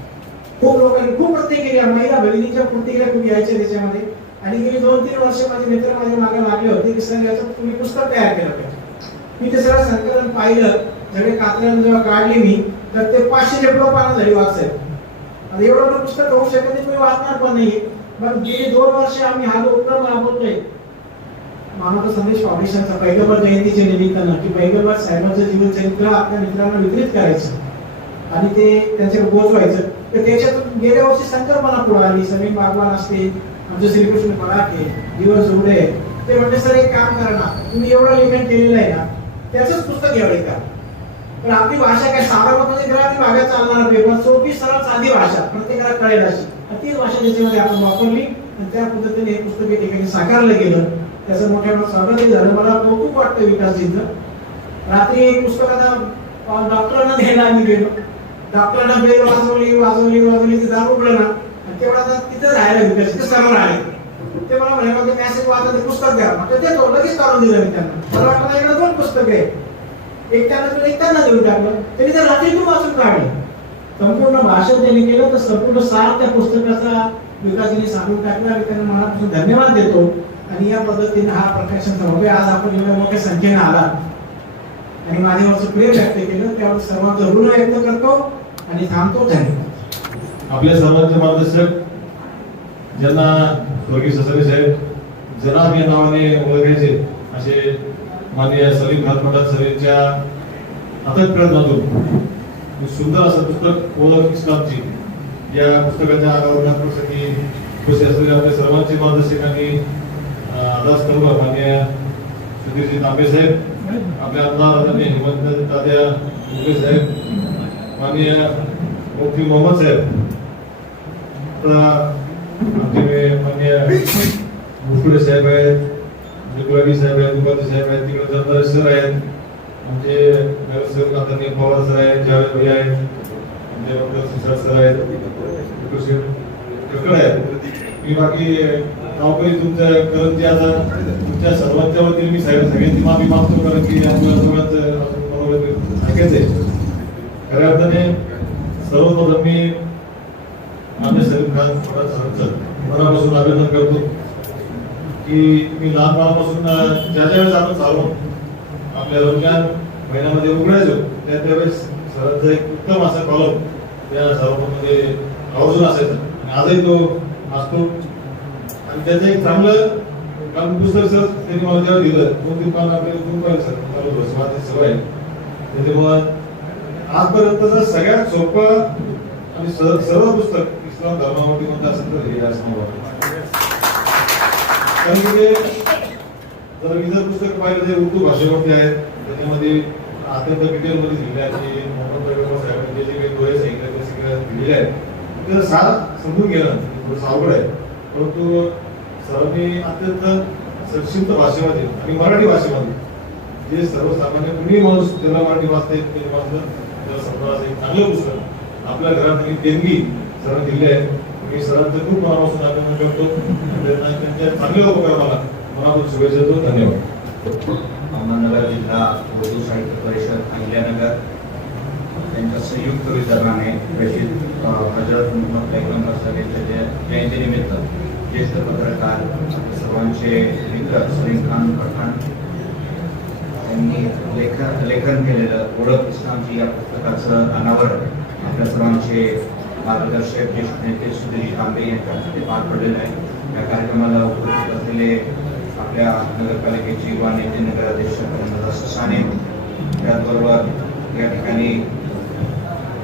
खूप लोकांनी खूप प्रतिक्रिया, महिला भगिनीच्या प्रतिक्रिया खूप यायच्या त्याच्यामध्ये. आणि गेली 2-3 वर्ष माझे मित्र माझ्या मागे लागले होते की सर याचं तुम्ही पुस्तक तयार केलं पाहिजे. मी ते सगळं संकलन पाहिलं. सगळे कात्रण जेव्हा काढली मी तर ते 500 पानं झाली वाचायला. आता एवढं मोठं पुस्तक होऊ शकत नाही, तुम्ही वाचणार पण नाही. पण गेली 2 वर्ष आम्ही हा जो उपक्रम राबवतोय मानवता संदेश फाउंडेशनचा पैगंबर जयंतीच्या निमित्तानं की पैगंबर साहेबांचं जीवनचरित्र आपल्या मित्रांना वितरित करायचं आणि ते त्यांच्याकडे पोहोचवायचं. तर त्याच्यातून गेल्या वर्षी संकल्पना पुढे आली. समीर बागवान असते, आमचे श्रीकृष्ण पराखे, दिवस उडे, ते म्हणते सर एक काम करा ना, तुम्ही एवढं लेखन केलेलं आहे ना त्याचंच पुस्तक घ्यावं का. पण आपली भाषा काय साबरमती ग्रामीण भागात चालणारा पेपर, सोपी सरळ साधी भाषा प्रत्येकाला कळेल अशी तीच भाषा त्याच्यामध्ये आपण वापरली आणि त्या पद्धतीने हे पुस्तक या ठिकाणी साकारलं गेलं. त्याचं मोठ्या स्वागत झालं. मला कौतुक वाटतं विकासजींचं. रात्री एक पुस्तकाचा डॉक्टरांना द्यायला आम्ही गेलो. डॉक्टरांना बेल वाजवली ते दार उघडलं ना आणि तेवढा तिथं राहायला विकास ते समोर आले. ते मला म्हणे मॅसेज वाजवते पुस्तक द्या. म्हटलं ते तो लगेच काढून दिलं मी त्यांना. मला वाटलं इकडे 2 पुस्तकं आहे, एक त्यांना एक त्यांना देऊन टाकलं. त्यांनी त्या रात्रीतून वाचून काढले. संपूर्ण भाषण त्यांनी केलं तर संपूर्ण सार त्या पुस्तकाचा विकासजीने सांगून टाकला. आणि त्यांना मनापासून धन्यवाद देतो. आणि या पद्धतीने हा प्रकाशन समारोह आज आपण एवढ्या मोठ्या संख्येने आला आणि माझ्यावरचं प्रेम व्यक्त केलं त्यावर सर्वांचं ऋण व्यक्त करतो आणि थांबतो. धन्यवाद. आपल्या सर्वांचे मार्गदर्शक ज्यांना स्वर्गीय ससरे साहेब जनाब या नावाने ओळखायचे असे माननीय सलीम घातमटात सरेंच्या अथक प्रयत्नातून सुंदर असं पुस्तक ओळख इस्लामची या पुस्तकाच्या अनावरणाप्रसंगी खुशी असलेल्या आपल्या सर्वांचे मार्गदर्शकांनी अदास करू माननीय सुधीरजी तांबे साहेब, आपल्या आमदार आदरणीय हेमंत तात्या मुके साहेब, माननीय मुफ्ती मोहम्मद साहेब, आता आमचे माननीय मुकुळे साहेब आहेत, गुलाबी साहेब आहेत, उपाध्ये साहेब आहेत, तिकडे जमदार सर आहेत, आमचे नगरसेवक आदरणीय पवार सर आहेत, जावेद भाई आहेत, आमचे डॉक्टर सुशांत सर आहेत, कडकडे आहेत. मी बाकी गावकरी तुमच्या करंजी आता तुमच्या सर्वांच्या वतीने मी सगळ्यांची माफी मागतो, कारण की आपल्याला सगळ्यांचं बरोबर ऐकायचंय. खऱ्या अर्थाने सर्वप्रथम मी आमचे सलीम खान सरांचं मनापासून अभिनंदन करतो की मी लहानपणापासून ज्या वेळेस आपण चालू आपल्या रमजान महिन्यामध्ये उघडायचो त्यावेळेस सरांचं एक उत्तम असा कॉलम त्या सर्वांमध्ये आवर्जून असायचा आणि आजही तो असतो. आणि त्याचं एक चांगलं काम पुस्तक सर त्यांनी मला जेव्हा दिलं 2-3 पान आपल्याला सर माझी सवय आहे. त्याच्यामुळं आजपर्यंत सगळ्यात सोपं आणि सर्व पुस्तक इस्लाम धर्मावरती म्हणत असेल तर हे असं मला वाटतं. कारण की जर इतर पुस्तक पाहिलं ते उर्दू भाषेवरती आहेत, त्याच्यामध्ये अत्यंत डिटेलमध्ये लिहिले आहे की मोहम्मद पैगंबर साहेबांनी जे काही डोळे लिहिले आहेत ते सार समजून घेणं थोडंसं अवघड आहे. परंतु सरांनी अत्यंत संक्षिप्त भाषेमध्ये आणि मराठी भाषेमध्ये जे सर्वसामान्य कुणी माणूस ज्याला मराठी वाचता येत ते वाचलं त्याला समजा एक चांगलं पुस्तक आपल्या घरात देणगी सरांनी दिली आहे. मी सरांचं खूप मनापासून अभिनंदन करतो. त्यांच्या चांगल्या उपक्रमाला मनापासून शुभेच्छा देतो. धन्यवाद. अहमदनगर जिल्हा उर्दू साहित्य परिषद अहिल्यानगर यांच्या संयुक्त वितरणाने रशीद हजरत मोहम्मद पैगंबर साहेबांच्या जयंतीनिमित्त ज्येष्ठ पत्रकार सर्वांचे मित्र सलीम खान पठाण यांनी लेखन केलेलं ओळख इस्लामची या पुस्तकाचं अनावरण आपल्या सर्वांचे मार्गदर्शक ज्येष्ठ नेते सुधीर तांबे यांच्या हस्ते पार पडलेलं आहे. या कार्यक्रमाला उपस्थित असलेले आपल्या नगरपालिकेचे युवा नेते नगराध्यक्ष रामदास साने, त्याचबरोबर या ठिकाणी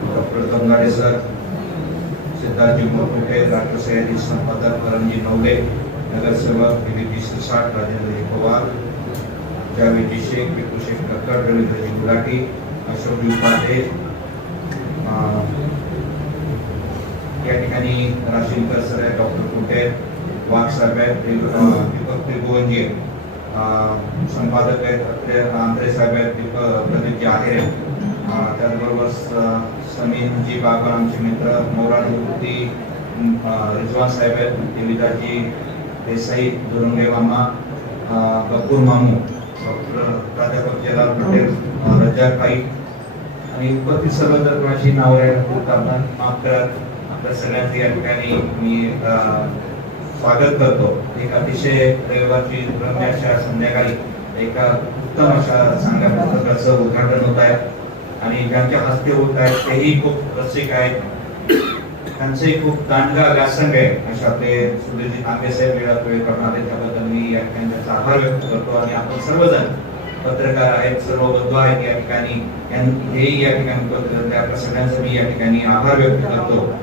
डॉक्टर गंगाडे सर, सिद्धार्थजी मोरकुटे, राष्ट्र सह्याद्री संपादक करमजी नवले, नगरसेवक दिलीपजी सिरसाट, राजेंद्रजी पवार, जावेदजी शेख, विपुल शेख कक्कड, रवींद्रजी गुलाटी, अशोकजी उपाध्ये, या ठिकाणी राशीनकर सर आहेत, डॉक्टर कुटे, वाघ साहेब आहेत, दीपक त्रिभुवनजी संपादक आहेत, आंध्रे साहेब आहेत, प्रदीपजी आहेर आहेत, त्याचबरोबर समीनजी बाबर आमचे मित्र, मौलाना रिजवान साहेब आहेत, देविदाजी देसाई, दुरंगे मामा, गफूर मामू, डॉक्टर प्राध्यापक जलाल पटेल, रज्जाक भाई आणि उपस्थित सर्व कोणाची नाव आपण माफ करत आपल्या सगळ्यांचे या ठिकाणी मी स्वागत करतो. एक अतिशय रविवारची रम्याच्या संध्याकाळी एका उत्तम अशा चांगल्या पुस्तकाचं उद्घाटन होत आहे आणि ज्यांच्या हस्ते होत आहेत तेही खूप रसिक आहेत, त्यांचेही खूप दांडगा व्यासंग आहे असे आपले सुधीरजी तांबे साहेब वेळात वेळ करणार त्याबद्दल मी या ठिकाणी त्यांचा आभार व्यक्त करतो. आणि आपण सर्वजण पत्रकार आहेत, सर्व बंधू आहेत या ठिकाणी, हेही या ठिकाणी उपस्थित आपल्या सगळ्यांचा मी या ठिकाणी आभार व्यक्त करतो.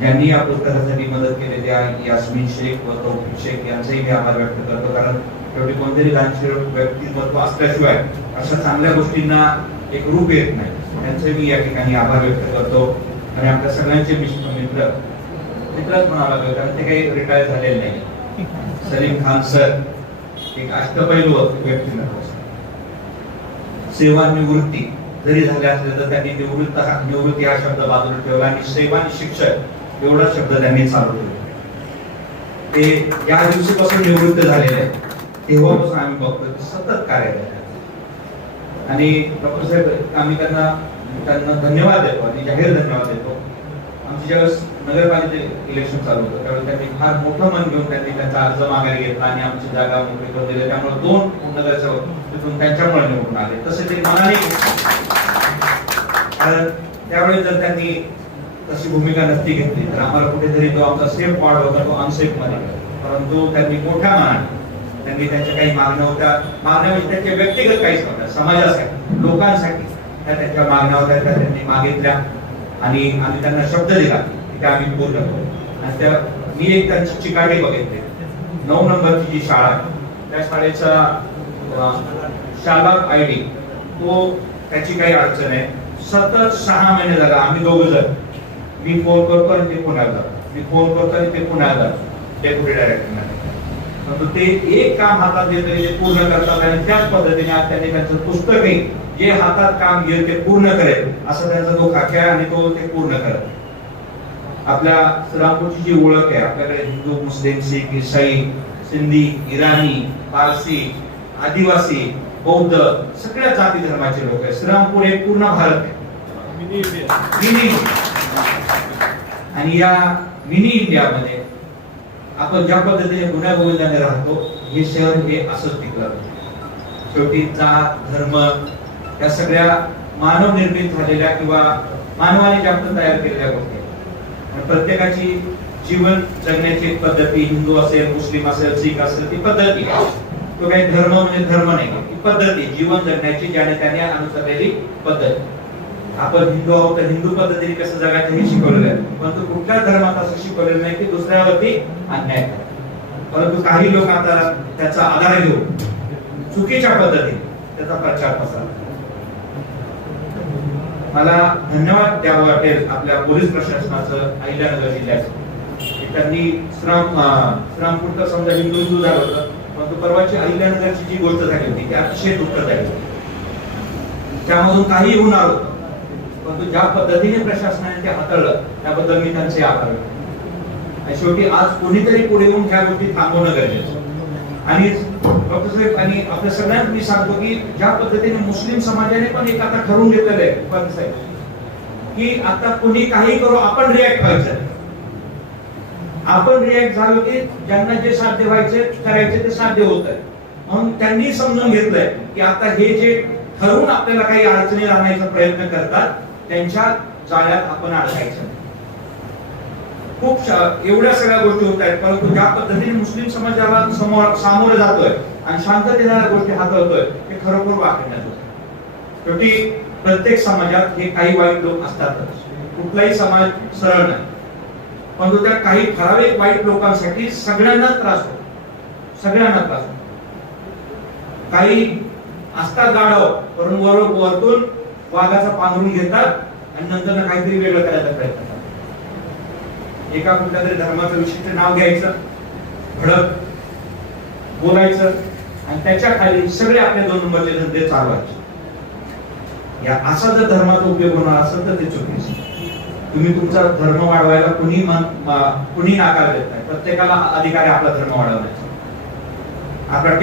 ज्यांनी या पुस्तकासाठी मदत केली त्या यास्मिन शेख व तौफिक शेख यांचाही मी आभार व्यक्त करतो, कारण शेवटी कोणतरी दानशूर व्यक्तिमत्व असल्याशिवाय अशा चांगल्या गोष्टींना एक रूप येत नाही. त्यांचे मी या ठिकाणी आभार व्यक्त करतो. आणि आपल्या सगळ्यांचे मित्रच म्हणावं लागेल, कारण ते काही रिटायर झालेले नाही. सलीम खान सर एक अष्टपैलू व्यक्तिमत्व, सेवानिवृत्ती जरी झाले असले तर त्यांनी निवृत्ती हा शब्द बाजूला ठेवला आणि सेवानी शिक्षक एवढा शब्द त्यांनी चालू ठेवला. ते या दिवशीपासून निवृत्त झालेले आहेत, तेव्हापासून आम्ही बघतो सतत कार्यरत आहेत. आणि डॉक्टर साहेब आम्ही त्यांना धन्यवाद देतो आणि जाहीर धन्यवाद देतो. आमची ज्यावेळेस नगरपालिकेचे इलेक्शन चालू होतं त्यावेळेस त्यांनी फार मोठं मन घेऊन त्यांनी त्यांचा अर्ज माघारी घेतला आणि आमची जागा मोकळी करून दिली. त्यामुळे 2 नगरसेवक तिथून त्यांच्यामुळे निवडून आले. तसे ते मनाने, कारण त्यावेळेस जर त्यांनी तशी भूमिका नसती घेतली तर आम्हाला कुठेतरी तो आमचा सेफ पॉड होता तो अनसेफ मध्ये. परंतु त्यांनी मोठ्या मनाने त्यांनी त्यांच्या काही मागण्या होत्या, मागण्या म्हणजे त्यांच्या व्यक्तिगत काहीच नव्हत्या, समाजासाठी लोकांसाठी त्या त्यांच्या मागण्या होत्या, त्या त्यांनी मागितल्या आणि आम्ही त्यांना शब्द दिला की त्या आम्ही पूर्ण करू. आणि त्या मी एक त्यांची चिकाटी बघितली, 9 नंबरची जी शाळा त्या शाळेचा शाळा ID तो त्याची काही अडचण आहे, सतत 6 महिने झाले आम्ही दोघं जण, मी फोन करतो आणि ते पुण्याला जातात, मी फोन करतो आणि ते पुण्याला जातात डेप्युटी डायरेक्टर. परंतु ते एक काम हातात घेतले ते पूर्ण करतात आणि त्याच पद्धतीने आज त्यांनी त्यांचं पुस्तकही जे हातात काम घेईल ते पूर्ण करेल असं त्यांचा तो खाक्या आहे आणि तो ते पूर्ण करेल. आपल्या श्रीरामपूरची जी ओळख आहे, आपल्याकडे हिंदू, मुस्लिम, शीख, ईसाई, सिंधी, इराणी, पारसी, आदिवासी, बौद्ध सगळ्या जाती धर्माचे लोक आहेत. श्रीरामपूर एक पूर्ण भारत आहे, मिनी. आणि या मिनी इंडियामध्ये आपण ज्या पद्धतीने गुन्ह्या गोविंदाने राहतो, हे शहर हे असंच टिकलं. शेवटी जात धर्म या सगळ्या मानव निर्मित झालेल्या किंवा मानवाने जास्त तयार केलेल्या गोष्टी. प्रत्येकाची जीवन जगण्याची एक पद्धती, हिंदू असेल, मुस्लिम असेल, शीख असेल, ती पद्धती. तो काही धर्म म्हणजे धर्म नाही, ती पद्धती जीवन जगण्याची ज्याने त्याने अनुसरलेली पद्धत. आपण हिंदू आहोत तर हिंदू पद्धतीने कसं जगायचं हे शिकवलेलं आहे, परंतु कुठल्या धर्मात असं शिकवलेलं नाही की दुसऱ्यावरती अन्याय करा. परंतु काही लोक आता त्याचा आधार घेऊन चुकीच्या पद्धतीने त्याचा प्रचार पसरला. मला धन्यवाद द्यावं वाटेल आपल्या पोलीस प्रशासनाचं, अहिल्यानगर जिल्ह्याचं. त्यांनी श्रीरामपूर तर समजा हिंदू झालं होतं, परंतु परवाची अहिल्यानगरची जी गोष्ट झाली होती ती अतिशय दुःखदायक होती. त्यामधून काही होणार होतं, परंतु ज्या पद्धतीने प्रशासनाने ते हाताळलं त्याबद्दल मी त्यांचे आभार व्यक्त. आणि शेवटी आज कोणीतरी पुढे येऊन ह्या गोष्टी थांबवणं गरजेचं. आणि डॉक्टर साहेब आणि आपल्या सगळ्यांना मी सांगतो की ज्या पद्धतीने मुस्लिम समाजाने पण एक आता ठरवून घेतलेलं आहे उपाध्ये साहेब, की आता कोणी काही करू आपण रिॲक्ट व्हायचं. आपण रिॲक्ट झालो की ज्यांना जे साध्य व्हायचे करायचे ते साध्य होत आहे. म्हणून त्यांनी समजून घेतलंय की आता हे जे ठरवून आपल्याला काही अडचणी आणण्याचा प्रयत्न करतात त्यांच्या जाळ्यात आपण अडकायचं. खूप एवढ्या सगळ्या गोष्टी होत आहेत, परंतु ज्या पद्धतीने मुस्लिम समाजाला सामोरं जातोय आणि शांततेने गोष्टी हाताळतोय ते खरोखर वाकण्यात होत. शेवटी प्रत्येक समाजात हे काही वाईट लोक असतातच, कुठलाही समाज सरळ नाही. परंतु त्या काही ठराविक वाईट लोकांसाठी सगळ्यांना त्रास होतो, सगळ्यांना त्रास होतो. काही असतात गाढव, पण वरतून वाघाचा पांघरून घेतात आणि नंतर काहीतरी वेगळं करायचा प्रयत्न करतात. एका कुठल्या तरी धर्माचं विशिष्ट नाव घ्यायचं, भडक बोलायचं आणि त्याच्या खाली सगळे आपले 2 नंबरचे धंदे चालवायचे. या असा जर धर्माचा उपयोग होणार असेल तर ते चुकीचं. तुम्ही तुमचा धर्म वाढवायला कुणी नाकार देत नाही. प्रत्येकाला अधिकार आहे आपला धर्म वाढवण्याचा, आपला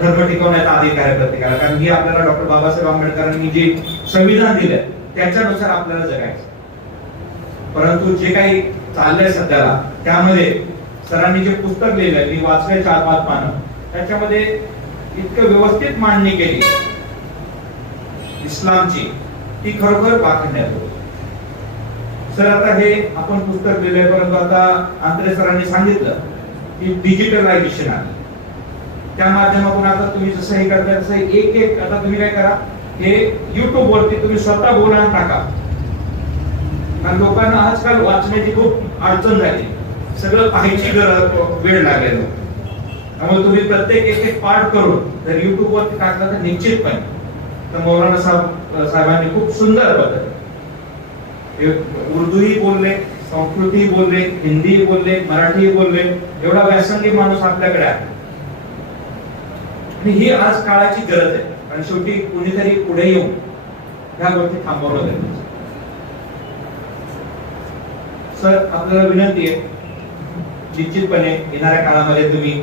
धर्म टिकवण्याचा अधिकार आहे प्रत्येकाला. कारण ही आपल्याला डॉक्टर बाबासाहेब आंबेडकरांनी जे संविधान दिलंय त्याच्यानुसार आपल्याला जगायचं. परंतु जे काही चाललंय सध्याला त्यामध्ये सरांनी जे पुस्तक लिहिलंय, मी वाचलंय 4-5 पानं, त्याच्यामध्ये इतकं व्यवस्थित मांडणी केली इस्लामची, ती खरोखर वाखण्यात होती. सर आता हे आपण पुस्तक लिहिलंय, परंतु आता आंत्रे सरांनी सांगितलं की डिजिटलायझेशन आहे, त्या माध्यमातून आता तुम्ही जसं हे करताय तसं एक आता तुम्ही काय करा, हे युट्यूब वरती तुम्ही स्वतः बोला आणि टाका. कारण लोकांना आजकाल वाचण्याची खूप अडचण झाली, सगळं पाहायची वेळ लागलेला. त्यामुळे तुम्ही प्रत्येक एक पाठ करून जर युट्यूब वरती टाकला तर निश्चितपणे तर मौलाना साहेबांनी खूप सुंदर पद्धत उर्दूही बोलले, संस्कृतही बोलले, हिंदी बोलले, मराठी बोलले, एवढा व्यासंगी माणूस आपल्याकडे आहे. आणि ही आज काळाची गरज आहे. आणि शेवटी कुणीतरी पुढे येऊन ह्या गोष्टी थांबवणं गरजेचं. सर आपल्याला विनंती आहे, निश्चितपणे येणाऱ्या काळामध्ये तुम्ही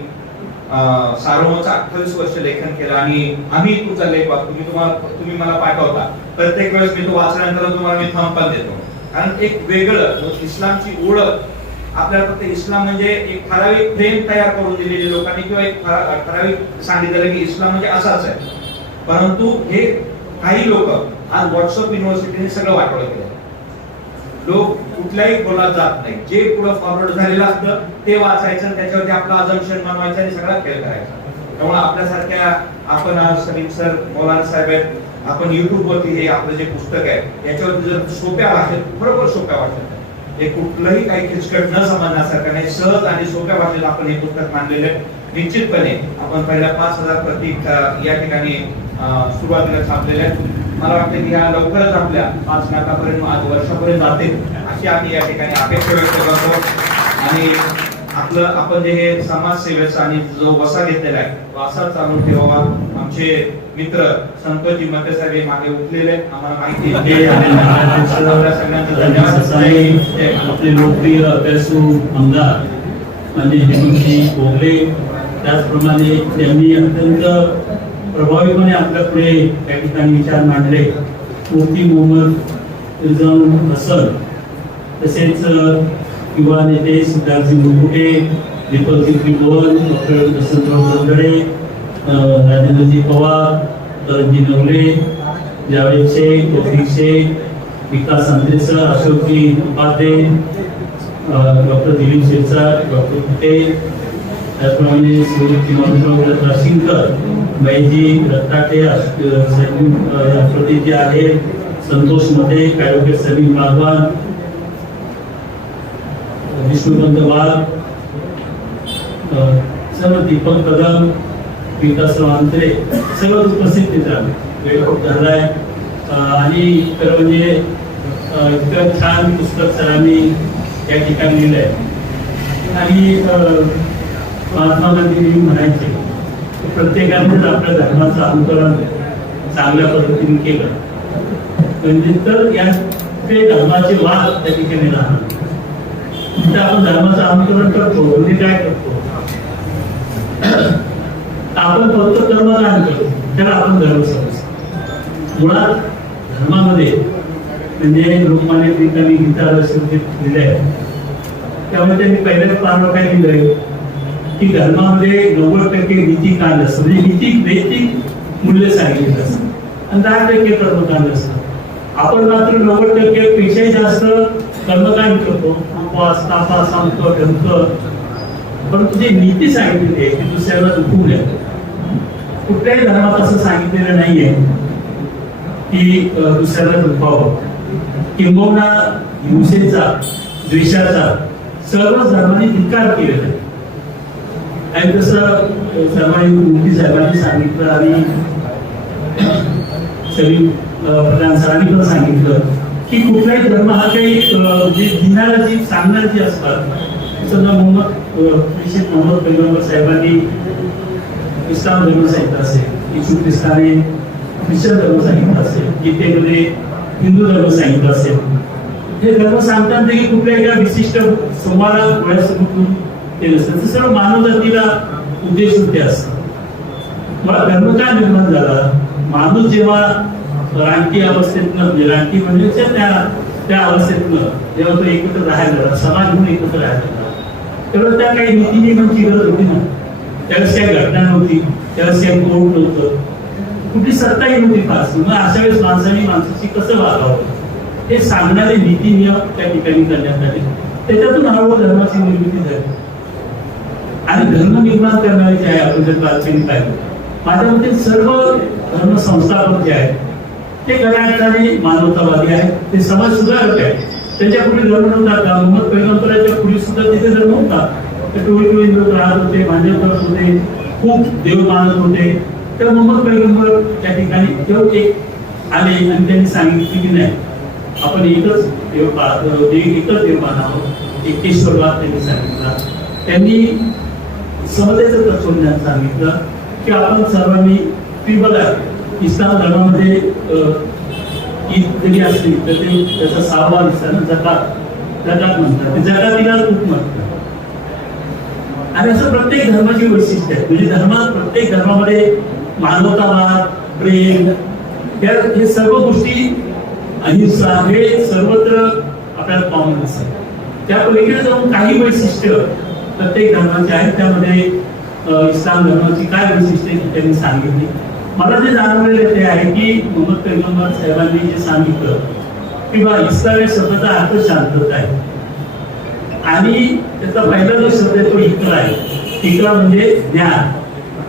सार्वमतचं 28 वर्ष लेखन केलं आणि आम्ही तुमचा लेख वाचतो, तुम्ही मला पाठवता. प्रत्येक वेळेस मी तो वाचल्यानंतर तुम्हाला मी थंब पण देतो. कारण एक वेगळं इस्लामची ओळख आपल्याला फक्त इस्लाम म्हणजे एक ठराविक फ्रेम तयार करून दिलेली लोकांनी किंवा एक ठराविक सांगितलेलं की इस्लाम म्हणजे असाच आहे. परंतु हे काही लोक आज व्हॉट्सअप युनिव्हर्सिटीने सगळं वाटवलं केलं. लोक कुठल्याही खोलात जात नाही, जे पुढे फॉरवर्ड झालेलं असतं ते वाचायचं आणि त्याच्यावरती आपला अजम्पशन बनवायचं आणि सगळा खेळ करायचा. त्यामुळे आपल्यासारख्या आपण आज सलीम सर, मौलाना साहेब, आपण युट्यूब वरती हे आपलं जे पुस्तक आहे याच्यावरती जर सोप्या भाषेत, बरोबर सोप्या भाषेत, हे कुठलंही काही खिचकट न समजण्यासारखं नाही, सहज आणि सोप्या भाषेत आपण हे पुस्तक मांडलेलं आहे. निश्चितपणे आपण पहिल्या 5000 प्रती या ठिकाणी सुरुवातीला छापलेल्या आहेत. मला वाटतं की ह्या लवकरच आपल्या 5 लाखापर्यंत आज वर्षापर्यंत जातील अशी आम्ही या ठिकाणी अपेक्षा व्यक्त करतो. आणि आपलं आपण जे हे समाजसेवेचा आणि जो वसा घेतलेला आहे तो असा चालू ठेवावा. आमचे मित्र संतोषजी मते साहेब हे मागे उठलेले आम्हाला माहिती आहे. आपल्या सगळ्यांचं धन्यवाद. आपले लोकप्रिय अभ्यासू आमदार म्हणजे हेमंतजी भोगले, त्याचप्रमाणे त्यांनी अत्यंत प्रभावीपणे आपल्या पुढे त्या ठिकाणी विचार मांडले. मुफ्ती मोहम्मद रिजवान हसन, तसेच युवा नेते सिद्धार्थजी मुकुटे, दीपकजी त्रिभुवन, डॉक्टर वसंतराव जोंधळे, राजेंद्रजी पवार, तरणजी नवले, जावेद शेख, तौफिक शेख, विकास अंत्रेसर, अशोकजी उपाध्ये, डॉक्टर दिलीप शिरसाट, डॉक्टर कुटे, त्याचप्रमाणे सुरेशजी मनोहरराव राशिंकर, बैजी रत्ताटे, प्रदीपजी आहे, संतोष मते, ॲडव्होकेट सलीम बागवान, विष्णुकांत वाघ, सर्व दीपक कदम, विकासराव अंतरे, सर्व उपस्थित मित्रांनो, वेळ खूप झालाय. आणि खरं म्हणजे इतकं छान पुस्तक सरांनी या ठिकाणी लिहिलंय. आणि महात्मा गांधी म्हणायचे प्रत्येकाने जर आपल्या धर्माचं अनुकरण चांगल्या पद्धतीने केलं म्हणजे तर या ते धर्माचे वाद त्या ठिकाणी राहणार. म्हणजे आपण धर्माचं अनुकरण करतो म्हणजे काय करतो, आपण फक्त कर्मकांड करतो त्याला आपण धर्म समजतो. मुळात धर्मामध्ये म्हणजे लोकमान्य टिळकांनी गीता लिहिलंय त्यामुळे त्यांनी पहिल्या पानावर काय लिहिलंय की धर्मामध्ये 90% नीतिकांड असतं, म्हणजे नैतिक मूल्य सांगितलं असतं आणि 10% कर्मकांड असतं. आपण मात्र 90% पेक्षाही जास्त कर्मकांड करतो, उपवास, तापा, संप, ढंक, परंतु जी नीती सांगितलेली आहे ती दुसऱ्याला दुखवू नये. कुठल्याही धर्मात असं सांगितलेलं नाहीये की दुसऱ्याला दुखावं. किंबहुना हिंसेचा, द्वेषाचा सर्वच धर्माने धिक्कार केलेला आहे. आणि जसं सर्वांनी मुफ्ती साहेबांनी सांगितलं आणि सलीम प्रधान सरांनी पण सांगितलं की कुठलाही धर्म हा काही जे दिनाला जी सांगणार जी असतात, समजा मोहम्मद पैगंबर साहेबांनी इस्लाम धर्म सांगितलं असेल, येशू ख्रिस्ताने ख्रिश्चन धर्म सांगितलं असेल, गीतेमध्ये हिंदू धर्म सांगितलं असेल, हे धर्म सांगतात की कुठल्या एका विशिष्ट सोमाला डोळ्यासमोर केलं असतं. ते सर्व मानव जातीला उद्देश होते असतात. मला धर्म का निर्माण झाला, माणूस जेव्हा रानटी अवस्थेतनं म्हणजे रानटी म्हणजे त्या अवस्थेतनं जेव्हा तो एकत्र राहायला समाज म्हणून एकत्र राहायला तेव्हा त्या काही नीती नियमांची गरज होती ना. त्यावेळेस काही घटना नव्हती, त्यावेळेस काही कोर्ट नव्हतं, कुठली सत्ताही नव्हती खास. मग अशा वेळेस माणसाने माणसाशी कसं वागावं हे सांगणारे नीती नियम त्या ठिकाणी करण्यात आले. त्याच्यातून हळूहळू धर्माची निर्मिती झाली. आणि धर्म निर्माण करणारे जे आहे आपण जर प्राचीन पाहिलं, माझ्या मते सर्व धर्म संस्थापक जे आहेत ते खऱ्या अर्थाने मानवतावादी आहेत, ते समाज सुधारक आहेत. त्याच्या पुढे धर्म नव्हता का? मोहम्मद पैगंबराच्या पुढे सुद्धा तिथे धर्म होता. ते टोळी लोक राहत होते, मान्य करत होते, खूप देव मानत होते. तर मोहम्मद पैगंबर त्या ठिकाणी तेव्हा एक आले आणि त्यांनी सांगितले की नाही आपण एकच देव मानावं, एकेश्वरवाद त्यांनी सांगितला. त्यांनी समतेचं तत्वज्ञान सांगितलं की आपण सर्वांनी ती बघा इस्लाम धर्मामध्ये ईद जरी असली तर ते त्याचा 6वा हिस्सा ना जकात म्हणतात, ते जकातीला खूप म्हणतात. आणि असं प्रत्येक धर्माची वैशिष्ट्य आहे. म्हणजे प्रत्येक धर्मामध्ये मानवतावाद, प्रेम, हे सर्व गोष्टी, अहिंसा हे सर्वत्र आपल्याला कॉमन असतात. त्या पलीकडे जाऊन काही वैशिष्ट्य प्रत्येक धर्माचे आहेत. त्यामध्ये इस्लाम धर्माची काय वैशिष्ट्ये त्यांनी सांगितली. मला जे जाणवलेले ते आहे की मोहम्मद पैगंबर साहेबांनी जे सांगितलं की बा इस्लाम या शब्दाचा अर्थ शांतता आहे आणि त्याचा पहिला जो शब्द आहे तो इकरा आहे. इकरा म्हणजे ज्ञान.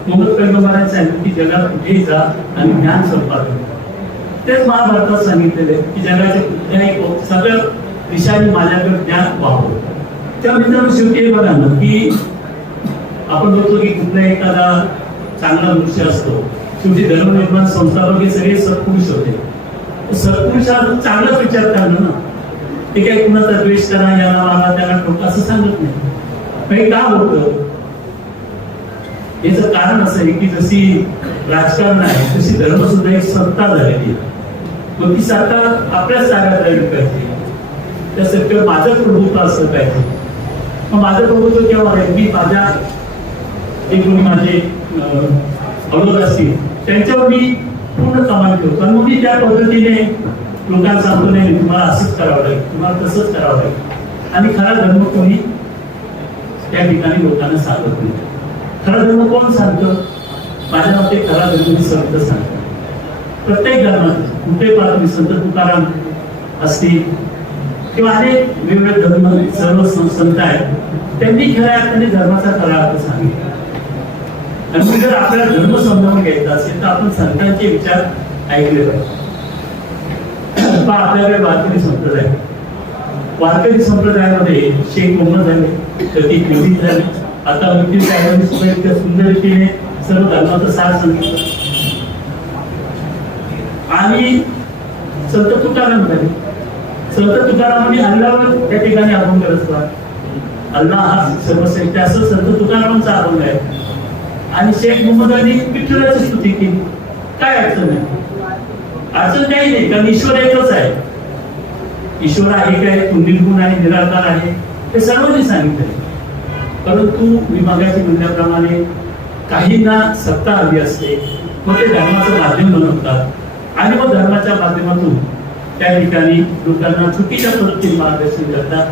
मोहम्मद पैगंबरांनी सांगितलं की जगात कुठेही जा आणि ज्ञान संपादन. तेच महाभारतात सांगितलेले की जगाच्या कुठल्याही सगळ्या दिशांनी माझ्याकडे ज्ञान व्हावं. त्या मित्रांनो शेवटी बघा ना की आपण बघतो की कुठला एखादा चांगला मनुष्य असतो, शेवटी धर्मनिर्माण संस्थापक हे सगळे सत्पुरुष होते. सत्पुरुष चांगलाच विचार करणं ना. ते काही कुणाचा द्वेष करा, याला मारा, त्याला ठोका असं सांगत नाही. काही का होतं याचं कारण असं आहे की जशी राजकारण आहे तशी धर्म सुद्धा एक सत्ता झालेली आहे. मग ती सत्ता आपल्याच ताब्यात राहिली पाहिजे. त्या सत्तेवर माझं प्रभुत्व असलं पाहिजे. मग माझं प्रभुत्व केव्हा आहे? मी माझ्या जे कोणी माझे अवरोध असतील त्यांच्यावर मी पूर्ण कमाल ठेवतो आणि मग मी त्या पद्धतीने लोकांना सांगतो नाही तुम्हाला असंच करावं लागेल, तुम्हाला तसंच करावं लागेल. आणि खरा धर्म कोणी त्या ठिकाणी लोकांना सांगत नाही. खरा धर्म कोण सांगतं? माझ्या मते खरा धर्म संत सांगतात. प्रत्येक धर्मात कुठे पाहतो संत तुकाराम असतील किंवा अनेक वेगवेगळे धर्म सर्व संत आहेत, त्यांनी खऱ्या अर्थाने धर्माचा खरा अर्थ सांगितला. आणि जर आपल्याला धर्म समजावून घ्यायचा असेल तर आपण संतांचे विचार ऐकले पाहिजे. आपल्याकडे वारकरी संप्रदाय, वारकरी संप्रदायामध्ये शेख मोहम्मद झाले, कधी पिढी झाले, आता अंतिम साहेबांनी सुद्धा इतक्या सुंदर रीतीने सर्व धर्माचं सार सांगितलं. आणि संत तुकाराम झाले. संत तुकारामांनी अल्लावर त्या ठिकाणी अभंग करत अल्लाह हा सर्वश्रेष्ठ असं संत तुकारामांचा अभंग आहे. आणि शेख मोहम्मदांनी विठ्ठलाची स्तुती केली. काय अडचण आहे? अडचण काही नाही, कारण ईश्वर एकच आहे. ईश्वर आहे काय, तो निर्गुण आहे, निराकार आहे, हे सर्वांनी सांगितलं. परंतु मी मागाशी म्हणल्याप्रमाणे काहींना सत्ता हवी असते, मग ते धर्माचं माध्यम बनवतात आणि मग धर्माच्या माध्यमातून त्या ठिकाणी लोकांना चुकीच्या पद्धतीने मार्गदर्शन करतात.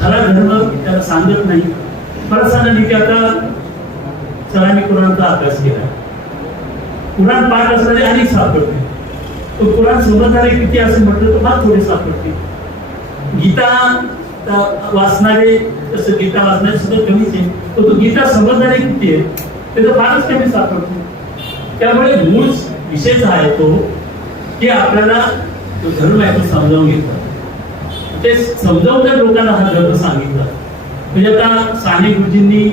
खरा धर्म त्याला सांगत नाही. मला सांगा की आता सरांनी कुराणचा अभ्यास केला, कुराण पाठ असणारे अनेक सापडते. तो कुराण समजणारे किती असं म्हटलं तर फार थोडे सापडते. गीता वाचणारे तसं गीता वाचणारे सुद्धा कमीच आहे, पण तो गीता समजणारे किती आहे ते तर फारच कमी सापडतो. त्यामुळे मूळ विषय जो आहे तो की आपल्याला तो धर्म आहे तो समजावून घेतात. ते समजावून जर लोकांना हा धर्म सांगितला म्हणजे आता साने गुरुजींनी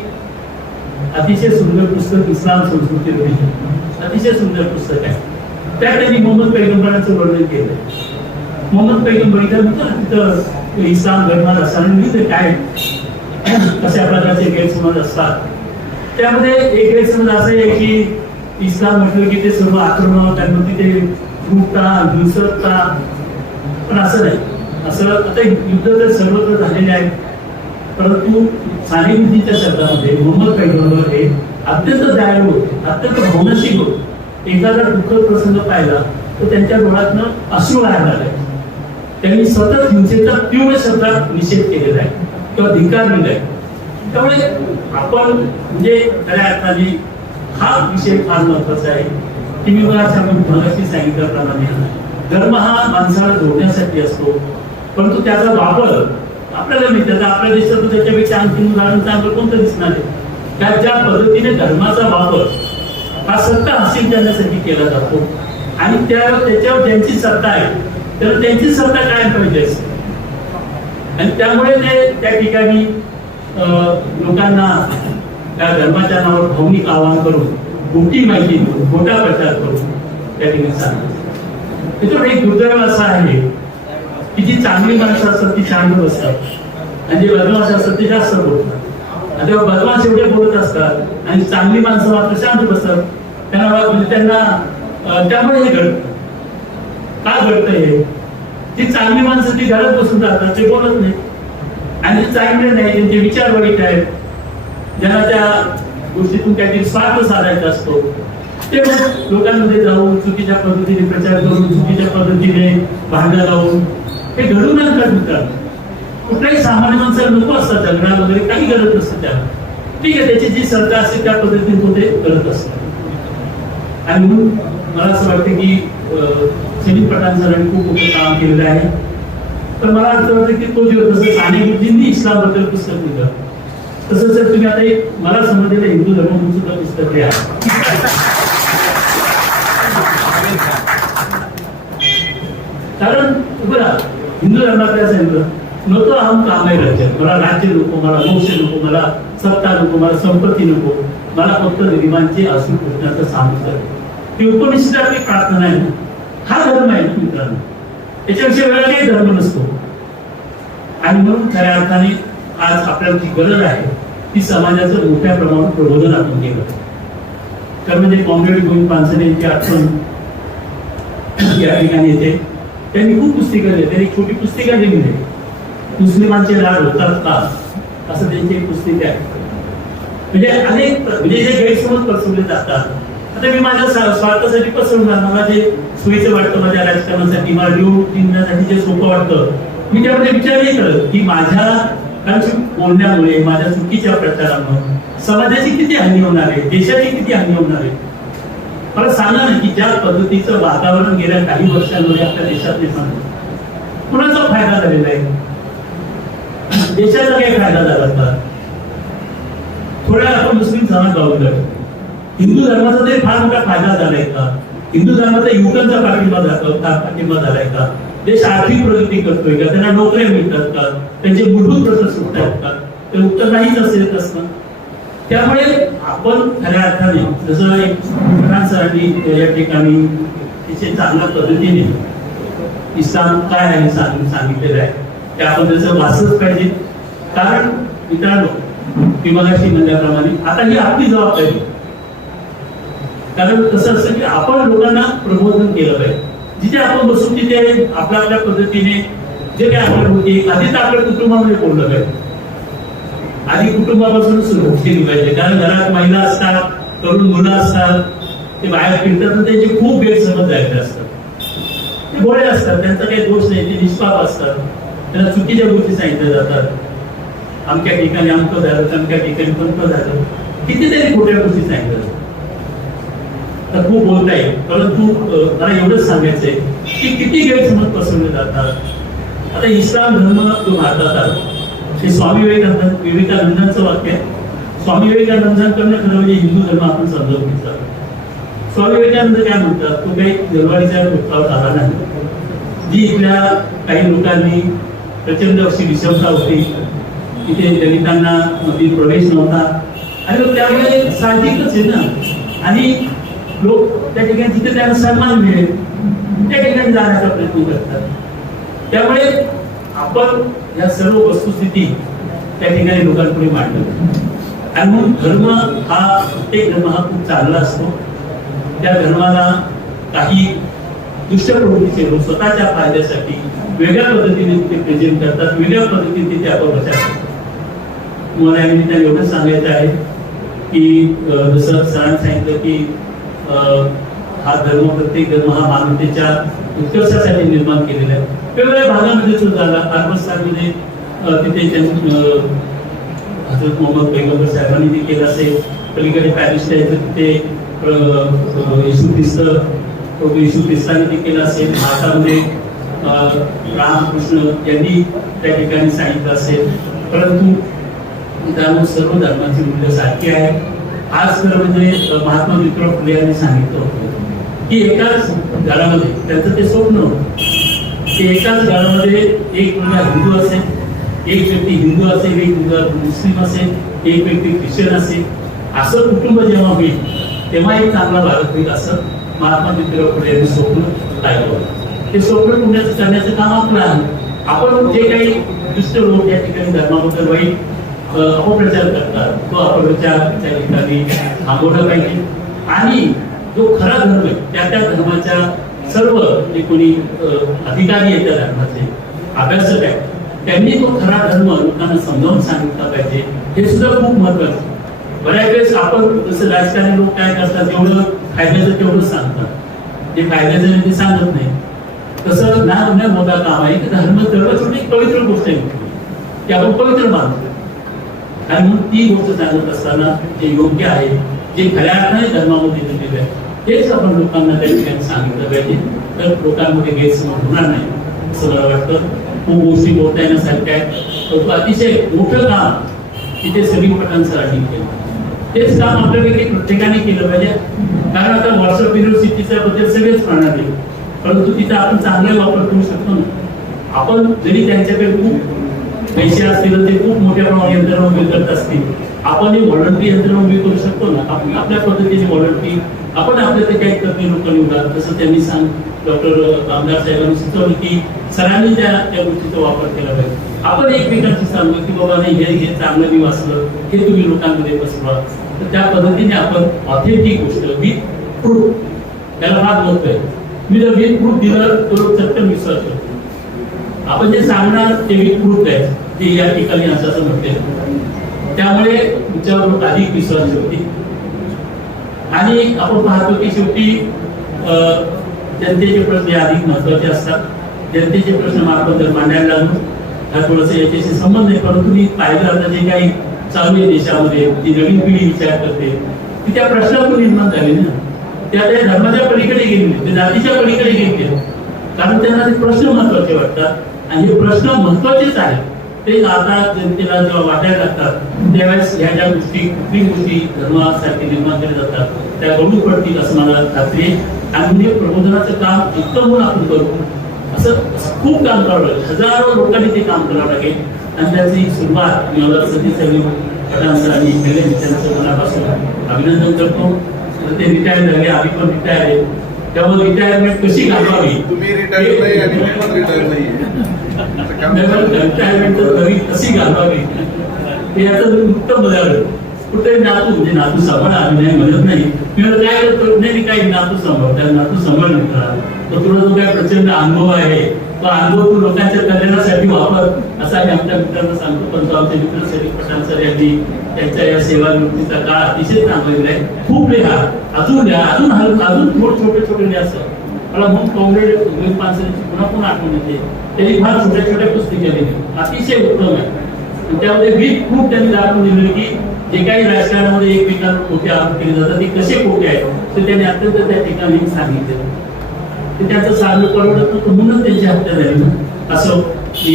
अतिशय सुंदर पुस्तक इस्लाम संस्कृती लिहिलं, अतिशय सुंदर पुस्तक आहे. त्यात त्यांनी मोहम्मद पैगंबरांचं वर्णन केलं. मोहम्मद पैगंबर तिथं इस्लाम धर्मात असताना काय कशा प्रकारचे गैरसमज असतात. त्यामध्ये एक गैरसमज असं आहे की इस्लाम म्हटलं की ते सर्व आक्रमण त्यांना तिथे लुटता हिंसकता, पण असं नाही. असं आता युद्ध तर सर्वत्र झालेले आहे, परंतु साने गुरुजींच्या शब्दामध्ये मोहम्मद पैगंबर हे अत्यंत दयाळू होते, अत्यंत भावनाशील होते. एखादा दुःखद प्रसंग पाहिला तर त्यांच्या डोळ्यातनं अश्रू वाहायला लागले. त्यांनी सतत हिंसेचा तीव्र शब्दात निषेध केलेला आहे किंवा धिक्कारलेला आहे. त्यामुळे आपण म्हणजे खऱ्या अर्थाने हा विषय फार महत्वाचा आहे की मी मला मगाशी सांगितल्याप्रमाणे धर्म हा माणसाला जोडण्यासाठी असतो, परंतु त्याचा वापर आपल्याला मिळतात. आपल्या देशात त्याच्यापेक्षा आणखी उदाहरण चांगलं कोणतं दिसणार आहे? ज्या पद्धतीने धर्माचा वापर हा सत्ता हासिल करण्यासाठी केला जातो आणि त्याच्यावर ज्यांची सत्ता आहे तर त्यांची सत्ता कायम पाहिजे असते. आणि त्यामुळे ते त्या ठिकाणी लोकांना त्या धर्माच्या नावावर भावनिक आवाहन करून खोटी माहिती देऊन खोटा प्रचार करून त्या ठिकाणी सांगतात. त्याच्यावर एक दुर्दैव असं आहे की जी चांगली माणसं असतात ती शांत बसतात आणि जे बदमाश असतात ते जास्त बोलतात. आणि तेव्हा बदमाश एवढे बोलत असतात आणि चांगली माणसं मात्र शांत बसतात. त्यांना त्यामुळे हे घडतं. का घडतं हे? ती चांगली माणसं ती घरात बसून राहतात, ते बोलत नाही. आणि ते चांगले नाही, त्यांचे विचार वाईट आहेत, ज्यांना त्या गोष्टीतून काहीतरी स्वार्थ साधायचा असतो ते मग लोकांमध्ये जाऊन चुकीच्या पद्धतीने प्रचार करून चुकीच्या पद्धतीने भांडण लावून हे घडून आणतात. मित्रांनो, कुठल्याही सामान्य माणसाला नको असतात झगडा वगैरे, काही गरज नसतं त्याला. ठीक आहे, त्याची जी सत्ता असते त्या पद्धतीने तो ते करत असतो. आणि म्हणून मला असं वाटतं की सलीम पठाण सरांनी खूप मोठं काम केलेलं आहे. तर मला असं वाटतं की तो दिवस जसं साने गुरुजींनी इस्लामबद्दल पुस्तक लिहिलं तसं सर तुम्ही आता एक मला समजलेलं हिंदू धर्म म्हणून सुद्धा पुस्तक लिहा. कारण बघा हिंदू धर्मात काय सांगितलं नको अहम काम आहे राज्यात. मला राज्य नको, मला मोक्ष नको, मला सत्ता नको, मला संपत्ती नको, मला फक्त गरिबांचे असून कृष्णाचं सांगितलं. ही उपनिषदाची प्रार्थना आहे. हा धर्म आहे मित्रांनो. त्याच्याविषयी वेगळा काही धर्म नसतो. आणि म्हणून खऱ्या अर्थाने आज आपल्याला जी गरज आहे ती समाजाचं मोठ्या प्रमाणात प्रबोधन आपण केलं. तर म्हणजे कॉम्रेड गोविंद पानसरे यांची आठवण या ठिकाणी येते. त्यांनी खूप पुस्तिका लिहिली. त्यांनी एक छोटी पुस्तिका लिहिली आहे, मुस्लिमांचे लाड होतात का, असं त्यांची एक पुस्तिका आहे. म्हणजे अनेक म्हणजे जे गैरसमज पसरवले जातात. आता मी माझ्या स्वार्थासाठी पसरवणार, मला जे सोयीचं वाटतं माझ्या राजकारणासाठी, मला निवडून जिंकण्यासाठी जे सोपं वाटतं, मी त्यामध्ये विचार नाही करत की माझ्या बोलण्यामुळे, माझ्या चुकीच्या प्रचारामुळे समाजाची किती हानी होणार आहे, देशाची किती हानी होणार आहे. मला सांगा ना की ज्या पद्धतीचं वातावरण गेल्या काही वर्षांमध्ये आपल्या देशात निर्माण कुणाचा फायदा झालेला आहे, देशाचा काही फायदा झाला का? थोड्या आपण मुस्लिम समाज बाजूला, हिंदू धर्माचा तरी फार मोठा फायदा झालाय का? हिंदू धर्माचा युवकांचा पाठिंबा झालाय का? देश आर्थिक प्रगती करतोय का? त्यांना नोकऱ्या मिळतात का? त्यांचे मूलभूत प्रश्न सुटतात का? ते उत्तर नाहीच असेल असतं. त्यामुळे आपण खऱ्या अर्थाने जसं एक फरहान सरांनी या ठिकाणी तिथे चांगल्या पद्धतीने इस्लाम काय आहे सांगितलेलं आहे ते आपण त्याचं वाचलंच पाहिजे. कारण मित्रांनो, मी मगाशी म्हणल्याप्रमाणे आता ही आपली जबाबदारी. कारण कसं असतं की आपण लोकांना प्रबोधन केलं पाहिजे. जिथे आपण बसून तिथे आपल्या आपल्या पद्धतीने जे काही आपल्या होती आधी तर आपल्या कुटुंबामध्ये बोललं पाहिजे. आधी कुटुंबापासून सुरुवात केली पाहिजे. कारण घरात महिला असतात, तरुण मुलं असतात, ते बाहेर फिरतात आणि त्यांचे खूप गैरसमज झालेले असतात. ते भोळे असतात, त्यांचा काही दोष नाही, ते निष्पाप असतात. त्यांना चुकीच्या गोष्टी सांगितल्या जातात. अमक्या ठिकाणी अमकं झालं, अमक्या ठिकाणी तमकं झालं, कितीतरी खोट्या गोष्टी सांगितल्या जातात. तर खूप बोलता येईल, परंतु मला एवढंच सांगायचंय की किती गैरसमज पसरवले जातात. आता इस्लाम धर्म जो भारतात आला, हे स्वामी विवेकानंदांचं वाक्य आहे. स्वामी विवेकानंदांकडनं खरं म्हणजे हिंदू धर्म आपण समजावून घेतला. स्वामी विवेकानंद काय म्हणतात, तो काही जलवाडीच्या वृत्तावर आला नाही. जी इथल्या काही लोकांनी प्रचंड अशी विषमता होती, तिथे दलितांना प्रवेश नव्हता आणि मग त्यामुळे साहजिकच आहे ना. आणि लोक त्या ठिकाणी जिथे त्यांना सन्मान मिळेल त्या ठिकाणी जाण्याचा प्रयत्न करतात. त्यामुळे आपण या सर्व वस्तुस्थिती त्या ठिकाणी लोकांपुढे मांडतो. आणि म्हणून धर्म हा, प्रत्येक धर्म हा खूप चांगला असतो. त्या धर्माला काही दुष्ट प्रवृत्तीचे लोक स्वतःच्या फायद्यासाठी वेगळ्या पद्धतीने ते प्रेझेंट करतात, वेगळ्या पद्धतीने ते आपण प्रचार करतात. मला या निमित्ताने एवढंच सांगायचं आहे की जसं सरांनी सांगितलं की हा धर्म, प्रत्येक धर्म हा मानवतेच्या उत्कर्षासाठी निर्माण केलेला आहे. वेगवेगळ्या भागामध्ये सुद्धा झाला. अरबस्तानमध्ये तिथे हजरत मोहम्मद पैगंबर साहेबांनी ते केलं असेल. पलीकडे पॅरिसला तिथे येशू ख्रिस्तांनी ते केलं असेल. भारतामध्ये रामकृष्ण यांनी त्या ठिकाणी सांगितलं असेल. परंतु मित्रांनो, सर्व धर्माची मूल्य सारखी आहे. आज तर म्हणजे महात्मा ज्योतिराव फुले यांनी सांगितलं होतं की एकाच घरामध्ये त्यांचं ते स्वप्न होतं की एकाच घरामध्ये एक मुलगा हिंदू असेल, एक व्यक्ती हिंदू असेल, एक मुलगा मुस्लिम असेल, एक व्यक्ती ख्रिश्चन असेल. असं कुटुंब जेव्हा होईल तेव्हा एक चांगला भारत होईल, असं महात्मा ज्योतिराव फुले यांनी स्वप्न पाहिलं होतं. ते स्वप्न पुण्याचं करण्याचं काम आपलं आहे. आपण जे काही दुष्ट लोक या ठिकाणी धर्माबद्दल वाईट अपप्रचार करतात तो अपप्रचार त्या ठिकाणी थांबवला पाहिजे. आणि जो खरा धर्म आहे त्या धर्माच्या सर्व जे कोणी अधिकारी आहेत त्या धर्माचे, अभ्यासक आहेत, त्यांनी तो खरा धर्म लोकांना समजावून सांगितला पाहिजे. हे सुद्धा खूप महत्वाचं. बऱ्याच वेळेस आपण जसं राजकारणी लोक काय करतात, जेवढं फायद्याचं तेवढंच सांगतात, जे फायद्याचं नाही ते सांगत नाही. तसं ना मोठा काम आहे की धर्म एक पवित्र गोष्ट आहे की आपण पवित्र मानतो. आणि म्हणून ती गोष्ट सांगत असताना जे योग्य आहे, जे खऱ्या अर्थाने धर्मामध्ये दिलेलं आहे, तेच आपण लोकांना त्या ठिकाणी सांगितलं पाहिजे. तर लोकांमध्ये गैरसमज होणार नाही असं मला वाटतं. खूप गोष्टी बोलता येण्यासारख्या आहेत. अतिशय मोठं काम तिथे सलीम पठाण सरांनी केलं. तेच काम आपल्यापैकी प्रत्येकाने केलं पाहिजे. कारण आता व्हॉट्सअप युनिव्हर्सिटीच्या बद्दल सगळेच प्रणाली, परंतु तिथे आपण चांगले वापर करू शकतो ना. आपण जरी त्यांच्याकडे खूप पैसे असतील ते खूप मोठ्या प्रमाणात यंत्रणा उभी करत असतील. आपण ही व्हॉलंटरी यंत्रणा उभी करू शकतो ना. आपण आपल्या पद्धतीने व्हॉलंटरी आपण आपल्या काही तज्ञ लोक निवडा. जसं त्यांनी डॉक्टर आमदार साहेबांनी सुचवलं की सरांनी त्या गोष्टीचा वापर केला पाहिजे. आपण एकमेकांची सांगू की बाबा नाही हे चांगलं मी वाचलं, हे तुम्ही लोकांमध्ये बसवा. तर त्या पद्धतीने आपण ऑथेंटिक गोष्ट विथ प्रूफ, त्याला फार महत्व आहे. मी जर विथ प्रूफ दिलं तर चटकन विश्वास करतो. आपण जे सांगणार ते विथ प्रूफ आहे, ते या ठिकाणी असं म्हणते, त्यामुळे तुमच्यावर अधिक विश्वास ठेवते. आणि आपण पाहतो की शेवटी जनतेचे प्रश्न हे अधिक महत्वाचे असतात. जनतेचे प्रश्न आपण जर मांडायला लागलो हा थोडंसं याच्याशी संबंध आहे, परंतु मी पाहिलं आता जे काही चालू आहे देशामध्ये, जी नवीन पिढी विचार करते ती त्या प्रश्नातून निर्माण झाली ना. त्या धर्माच्या पलीकडे गेली, ते जातीच्या पलीकडे गेले, कारण त्यांना ते प्रश्न महत्वाचे वाटतात आणि हे प्रश्न महत्वाचेच आहेत. ते आता जनतेला जेव्हा वाटायला लागतात त्यावेळेस ह्या ज्या गोष्टी कुठली गोष्टी धर्मासाठी निर्माण केल्या जातात त्या गळून पडतील असं मला खात्री आहे. आणि म्हणजे प्रबोधनाचं काम इतकं म्हणून आपण करू, असं खूप काम करावं लागेल. हजारो लोकांनी ते काम करावं लागेल आणि त्याची सुरुवात मी मला सतीश पठाण सरांनी केले. त्यांचं मनापासून अभिनंदन करतो. ते रिटायर झाले, आम्ही पण रिटायर आहे, त्यामुळे रिटायरमेंट कशी घालवावी, रिटायरमेंट कशी घालवावी ते याचं उत्तम उदाहरण. कुठे नातू म्हणजे नातू सांभाळा, आम्ही नाही म्हणत नाही. मी काय करतो नाही काही नातू सांभाळ, त्या नातू सांभाळ मिळतात. तर तुला जो काय प्रचंड अनुभव आहे तो अनुभव तू लोकांच्या कल्याणासाठी वापर असं आम्ही आमच्या मित्रांना सांगतो. पण तो आमचे मित्र सैनिक पठाण सर यांनी त्यांच्या या सेवानिवृत्तीचा काळ अतिशय चांगला आहे. खूप लिहा, अजून लिहा, अजून छोटे असं. मला मग कॉम्रेड पानसरेंची पुन्हा आठवण येते. त्यांनी फार छोट्या पुस्तके लिहिली, अतिशय उत्तम आहे. त्यामध्ये विथ प्रूफ त्यांनी दाखवून दिलं की जे काही राजकारणामध्ये एकमेकांवर खोटे आरोप केले जातात ते कसे खोटे आहेत ते त्यांनी अत्यंत त्या ठिकाणी सांगितलं. ते त्याचं साधं परवडत नव्हतं म्हणून त्यांची हत्या झाली ना. असं की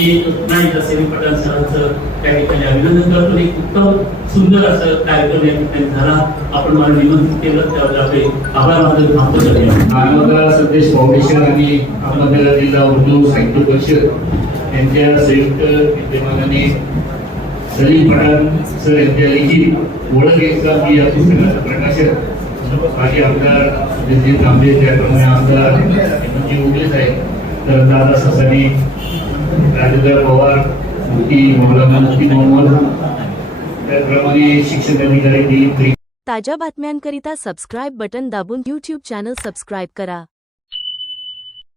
नाही सैनिक पठाण सरांचं त्या ठिकाणी अभिनंदन करतो. एक उत्तम सुंदर असं कार्यक्रम या ठिकाणी झाला. आपण मला निमंत्रित केलं त्यावर आपले आभार मानत थांबतो. अहमदनगर संदेश फाउंडेशन आणि अहमदनगर जिल्हा उर्दू साहित्य परिषद यांच्या संयुक्त विद्यमानाने सलीम पठाण सर यांच्या लिखित ओळख एक्झाम या पुस्तकाचं प्रकाशन माजी आमदार रणजित तांबे, त्याप्रमाणे आमदार हेमंतजी उगले साहेब, तर दादा ससानी, राजेंद्र पवार, मौलाना मुफ्ती मोहम्मद, त्याप्रमाणे शिक्षण अधिकारी दिलीप. ताज्या बातम्यांकरिता सबस्क्राईब बटन दाबून YouTube चॅनल सबस्क्राईब करा.